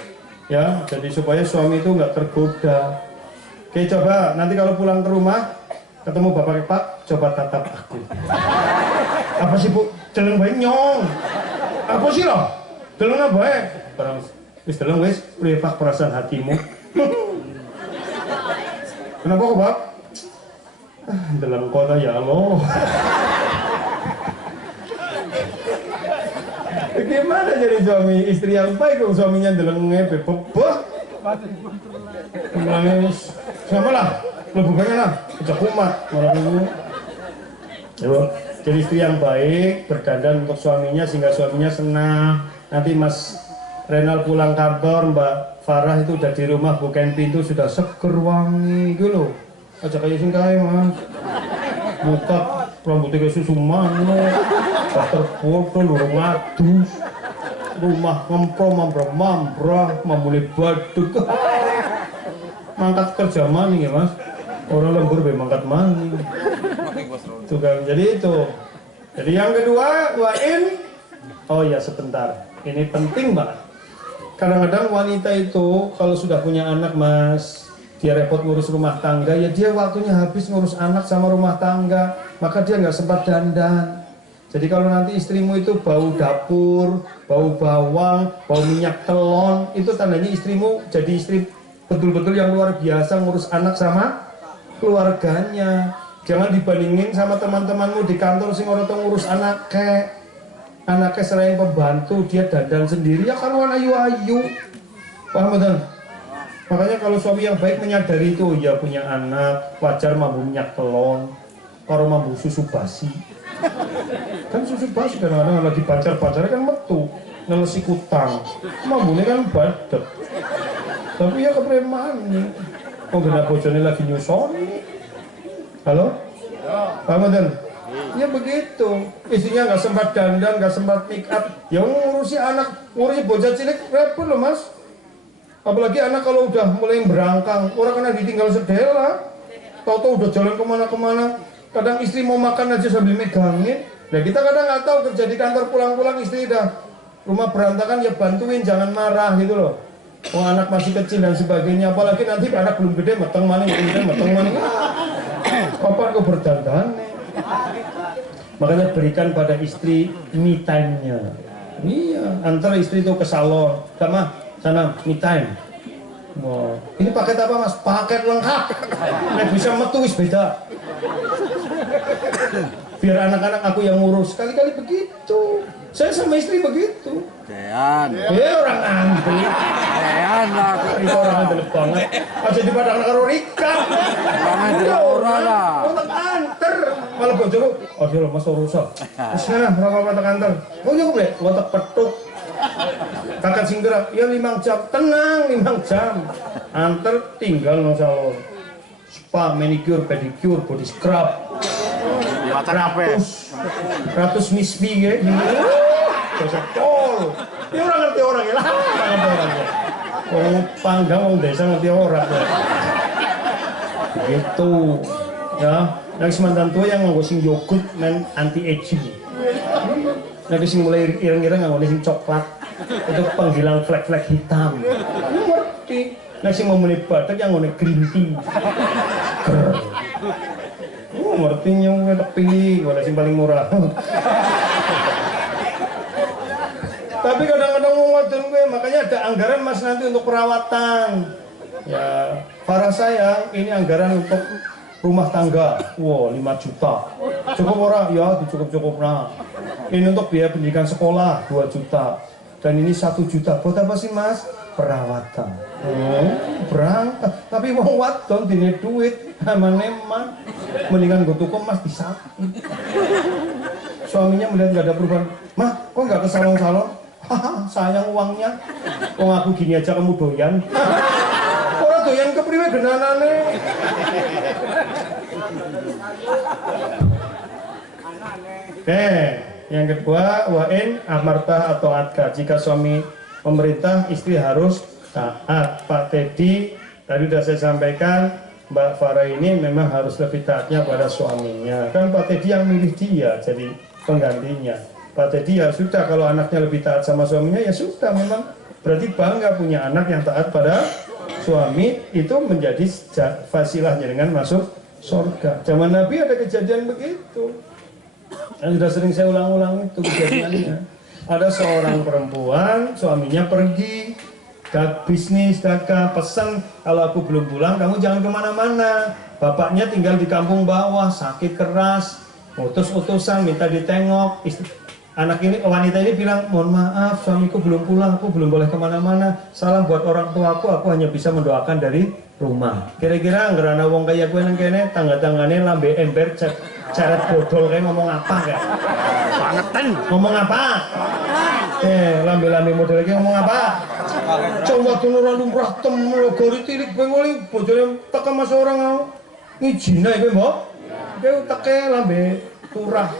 Ya, jadi supaya suami itu nggak tergoda. Oke, coba nanti kalau pulang ke rumah ketemu bapak Pak, coba tatap aku. Apa sih Bu? Deleng bae nyong. Apa sih loh? Deleng apa bae? Barang wis deleng wis, priye Pak perasaan hatimu? Kenapa kok Pak? Dalam kota ya Allah. Gimana jadi suami istri yang baik kalau suaminya delengnya bebek? Nangis. Siapa lah? Lebih banyak lah. Kejak umat. Jadi istri yang baik berdandan untuk suaminya sehingga suaminya senang. Nanti Mas Renal pulang kantor, Mbak Farah itu udah di rumah bukain pintu sudah seger wangi gitu loh. Aja kayak sing kae Mas. Buka rambutnya kayak susu mano. Bakter foto lurung adus. Rumah ngempro mambrah mamule baduk. Mangkat kerja maning ya Mas. Orang lembur be mangkat maning. Itu kan jadi itu. Jadi yang kedua wain. Oh ya sebentar. Ini penting banget. Kadang-kadang wanita itu kalau sudah punya anak Mas, dia repot ngurus rumah tangga, ya dia waktunya habis ngurus anak sama rumah tangga, maka dia nggak sempat dandan. Jadi kalau nanti istrimu itu bau dapur, bau bawang, bau minyak telon, itu tandanya istrimu jadi istri betul-betul yang luar biasa ngurus anak sama keluarganya. Jangan dibandingin sama teman-temanmu di kantor sing ora tau ngurus anaknya selain pembantu, dia dandan sendiri, ya karuan ayu-ayu. Paham betul? Makanya kalau suami yang baik menyadari itu, ya punya anak, wajar mampu minyak telon, kalau mampu susu basi. Kan susu basi kadang-kadang lagi pacar-pacarnya kan metu, ngelesi kutang, mampunya kan badek. Tapi ya kepreman nih, kok gak bojone lagi nyusoni. Halo? Paham betul? Ya begitu, istrinya nggak sempat dandan, nggak sempat make up, ya ngurusi anak, ngurusi bocah cilik repot loh Mas. Apalagi anak kalau udah mulai berangkang, orang kena ditinggal sedela, tau-tau udah jalan kemana-kemana. Kadang istri mau makan aja sambil megangin, Nah kita kadang nggak tahu kerja di kantor pulang-pulang istri dah rumah berantakan ya bantuin, jangan marah gitu loh. Oh anak masih kecil dan sebagainya, apalagi nanti anak belum gede meteng maning, kapan kau berdandan? Makanya berikan pada istri me time-nya. Iya, antara istri itu ke salon, sama sana me time. Wow. Ini paket apa mas? Paket lengkap. Nek bisa metu wis beda. Biar anak-anak aku yang ngurus. Kali-kali begitu. Saya sama istri begitu. Dean. Orang antri. Dean lah. Itu orang antri banget. Aja di padang karo Rika. Jangan orang lah. Untuk anter. Malah bojoku. Oh dia mas urusan. Sana berapa tak anter? Oh iya boleh. Watak petuk. Kakak sing gerak. Ya 5 jam. Tenang 5 jam. Anter tinggal nang salon. Spa, manicure, pedicure, body scrub. Ratus misfi ya. Besok pol. Ini orang ngerti orang ya lah. Ngerti orang ya. Oh panggang orang desa ngerti orang ya. Gitu. Ya. Yang semantan tua yang nganggo sing yogurt men anti aging. Nanti sing mulai ireng-ireng nganggo sing coklat. Itu penghilang flek-flek hitam. Ini ngerti. Nah sing mau mulai badak yang nganggo green tea. Ngerti nyung tepi, gak sing paling murah. Tapi kadang-kadang ngomongin gue, makanya ada anggaran mas nanti untuk perawatan. Ya, para sayang, ini anggaran untuk rumah tangga. Wow, 5 juta. Cukup ora? Ya, dicukup-cukup. Nah, ini untuk biaya pendidikan sekolah 2 juta. Dan ini 1 juta. Buat apa sih mas? Perawatan. Oh, berangkat. Tapi mau wadon dini duit, aman-aman. Mendingan gue tukum mas disakit. Suaminya melihat nggak ada perubahan. Mah, kok nggak ke salon-salon? Haha, sayang uangnya. Kok aku gini aja kamu doyan? Orang doyan kepriwe genanane. Oke, yang kedua wain amartah atau atka. Jika suami pemerintah, istri harus taat. Pak Teddy tadi sudah saya sampaikan, Mbak Farah ini memang harus lebih taatnya pada suaminya. Kan Pak Teddy yang milih dia jadi penggantinya. Pak Teddy ya sudah, kalau anaknya lebih taat sama suaminya ya sudah, memang berarti bangga punya anak yang taat pada suami, itu menjadi fasilahnya dengan masuk surga. Zaman Nabi ada kejadian begitu. Dan sudah sering saya ulang-ulang itu kejadiannya. Ada seorang perempuan, suaminya pergi bisnis, dagang, pesan, kalau aku belum pulang kamu jangan kemana-mana. Bapaknya tinggal di kampung bawah, sakit keras, utus-utusan minta ditengok. Anak ini, wanita ini bilang, mohon maaf suamiku belum pulang, aku belum boleh kemana-mana. Salam buat orang tuaku, aku hanya bisa mendoakan dari rumah. Kira-kira ngerana wong kaya gue nang kene, tangga-tanggane lambe ember ceret bodol kayak ngomong apa kayak? Bangetan. Ngomong apa? Lambe-lambe model kayak ngomong apa? Coba tuh ora lumrah tem logori tilik bengoli bojone tekan mas orang mau. Ngijina iku, Mbok. Kowe teke lambe turah.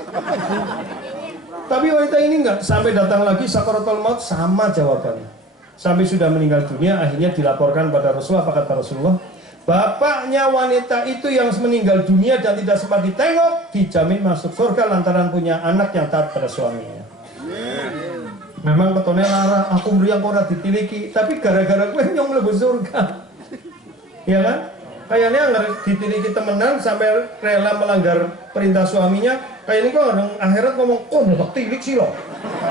Tapi wanita ini enggak, sampai datang lagi sakaratul maut sama jawabannya. Sampai sudah meninggal dunia, akhirnya dilaporkan pada Rasulullah. Apa kata Rasulullah? Bapaknya wanita itu yang meninggal dunia dan tidak sempat ditengok, dijamin masuk surga lantaran punya anak yang taat pada suaminya. Memang ketone lara, aku meriang ora ditiliki, tapi gara-gara gue nyong mlebu surga. Ya kan? Kayaknya nggak ditiliki temenan sampai rela melanggar perintah suaminya. Kayak ini kok orang akhirat ngomong, oh nggak tilik sih loh.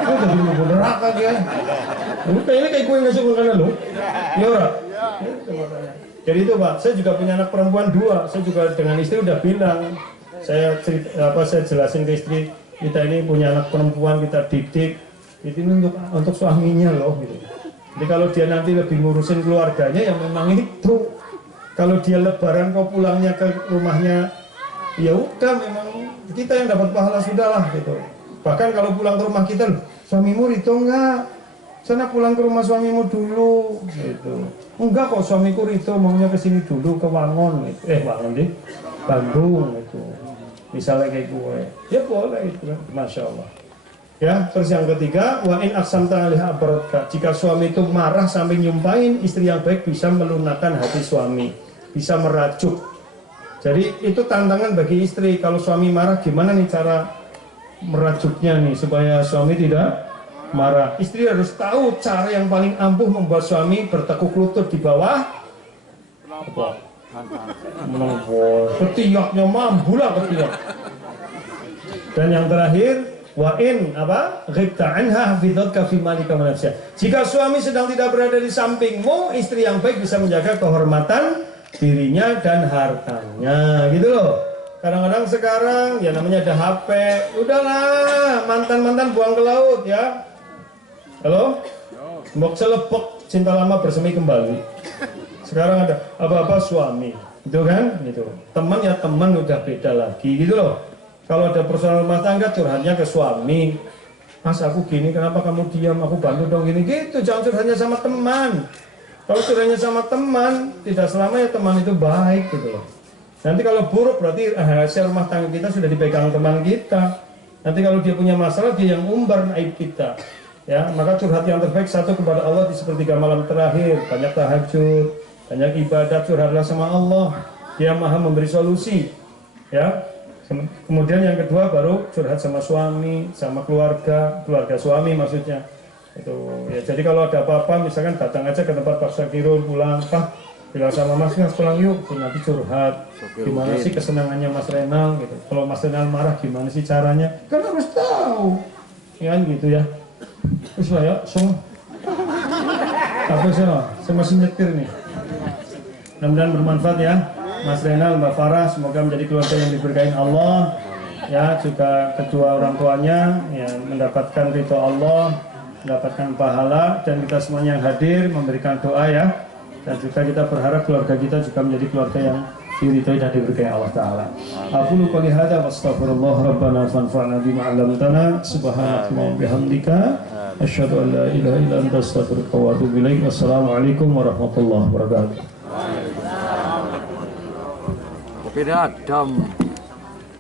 Lu udah di neraka dia. Lu kayaknya kayak gue yang ngasih makanan lo. Ya ora. Jadi itu Pak, saya juga punya anak perempuan 2. Saya juga dengan istri udah bilang, saya jelasin ke istri, kita ini punya anak perempuan, kita didik. Itu untuk suaminya loh gitu. Jadi kalau dia nanti lebih ngurusin keluarganya ya memang itu. Kalau dia lebaran kok pulangnya ke rumahnya, ya udah memang kita yang dapat pahala sudahlah gitu. Bahkan kalau pulang ke rumah kita, suamimu rito enggak? Sana pulang ke rumah suamimu dulu gitu. Enggak kok suamiku rito maunya ke sini dulu ke Wangon gitu. Wangon di Bandung gitu. Misalnya kayak gue. Ya boleh itu kan. Masya Allah. Ya, terus yang ketiga, wa in aqsamta 'alaiha abaraka. Jika suami itu marah sampai nyumpahin, istri yang baik bisa melunakkan hati suami, bisa merajuk. Jadi itu tantangan bagi istri. Kalau suami marah, gimana nih cara merajuknya nih supaya suami tidak marah. Istri harus tahu cara yang paling ampuh membuat suami bertekuk lutut di bawah apa? Menengok. Ketiaknya mampu lah ketiak. Dan yang terakhir, wa in apa? Ghibta anha hafidhatka fi malika wa nafsika. Jika suami sedang tidak berada di sampingmu, istri yang baik bisa menjaga kehormatan dirinya dan hartanya, gitu loh. Kadang-kadang sekarang ya namanya ada HP, udahlah mantan-mantan buang ke laut ya. Halo? Mbok celepok cinta lama bersemi kembali. Sekarang ada apa-apa suami, gitu kan? Gitu. Teman ya teman udah beda lagi, gitu loh. Kalau ada persoalan rumah tangga curhatnya ke suami. Mas aku gini, kenapa kamu diam? Aku bantu dong gini, gitu. Jangan curhatnya sama teman. Kalau curhatnya sama teman, tidak selamanya teman itu baik, gitu loh. Nanti kalau buruk berarti hasil rumah tangga kita sudah dipegang teman kita. Nanti kalau dia punya masalah, dia yang umbar aib kita. Ya, maka curhat yang terbaik satu kepada Allah di sepertiga malam terakhir, banyak tahajud, banyak ibadah, curhatlah sama Allah. Dia maha memberi solusi. Ya. Kemudian yang kedua baru curhat sama suami, sama keluarga suami maksudnya. Itu ya, jadi kalau ada apa-apa misalkan datang aja ke tempat Pak Syakirul, pulang, Pak bilang sama Mas pulang yuk, nanti curhat gimana sih kesenangannya Mas Renal gitu. Kalau Mas Renal marah gimana sih caranya, kan harus tahu ya kan gitu ya. Terus lah ya semua apa sih, saya masih nyetir nih. Mudah-mudahan bermanfaat ya Mas Renal, Mbak Farah, semoga menjadi keluarga yang diberkahi Allah ya, juga kedua orang tuanya ya mendapatkan ridho Allah, mendapatkan pahala, dan kita semuanya yang hadir memberikan doa ya. Dan juga kita berharap keluarga kita juga menjadi keluarga yang diridhoi dan diberkahi Allah Ta'ala. Aku lupa lihada wa astaghfirullah rabbana fanfa'na bima 'allamtana subhanaka wa bihamdika asyhadu an la ilaha illa anta astaghfiruka wa atubu ilaik. Wassalamualaikum warahmatullahi wabarakatuh. Kopi Adam.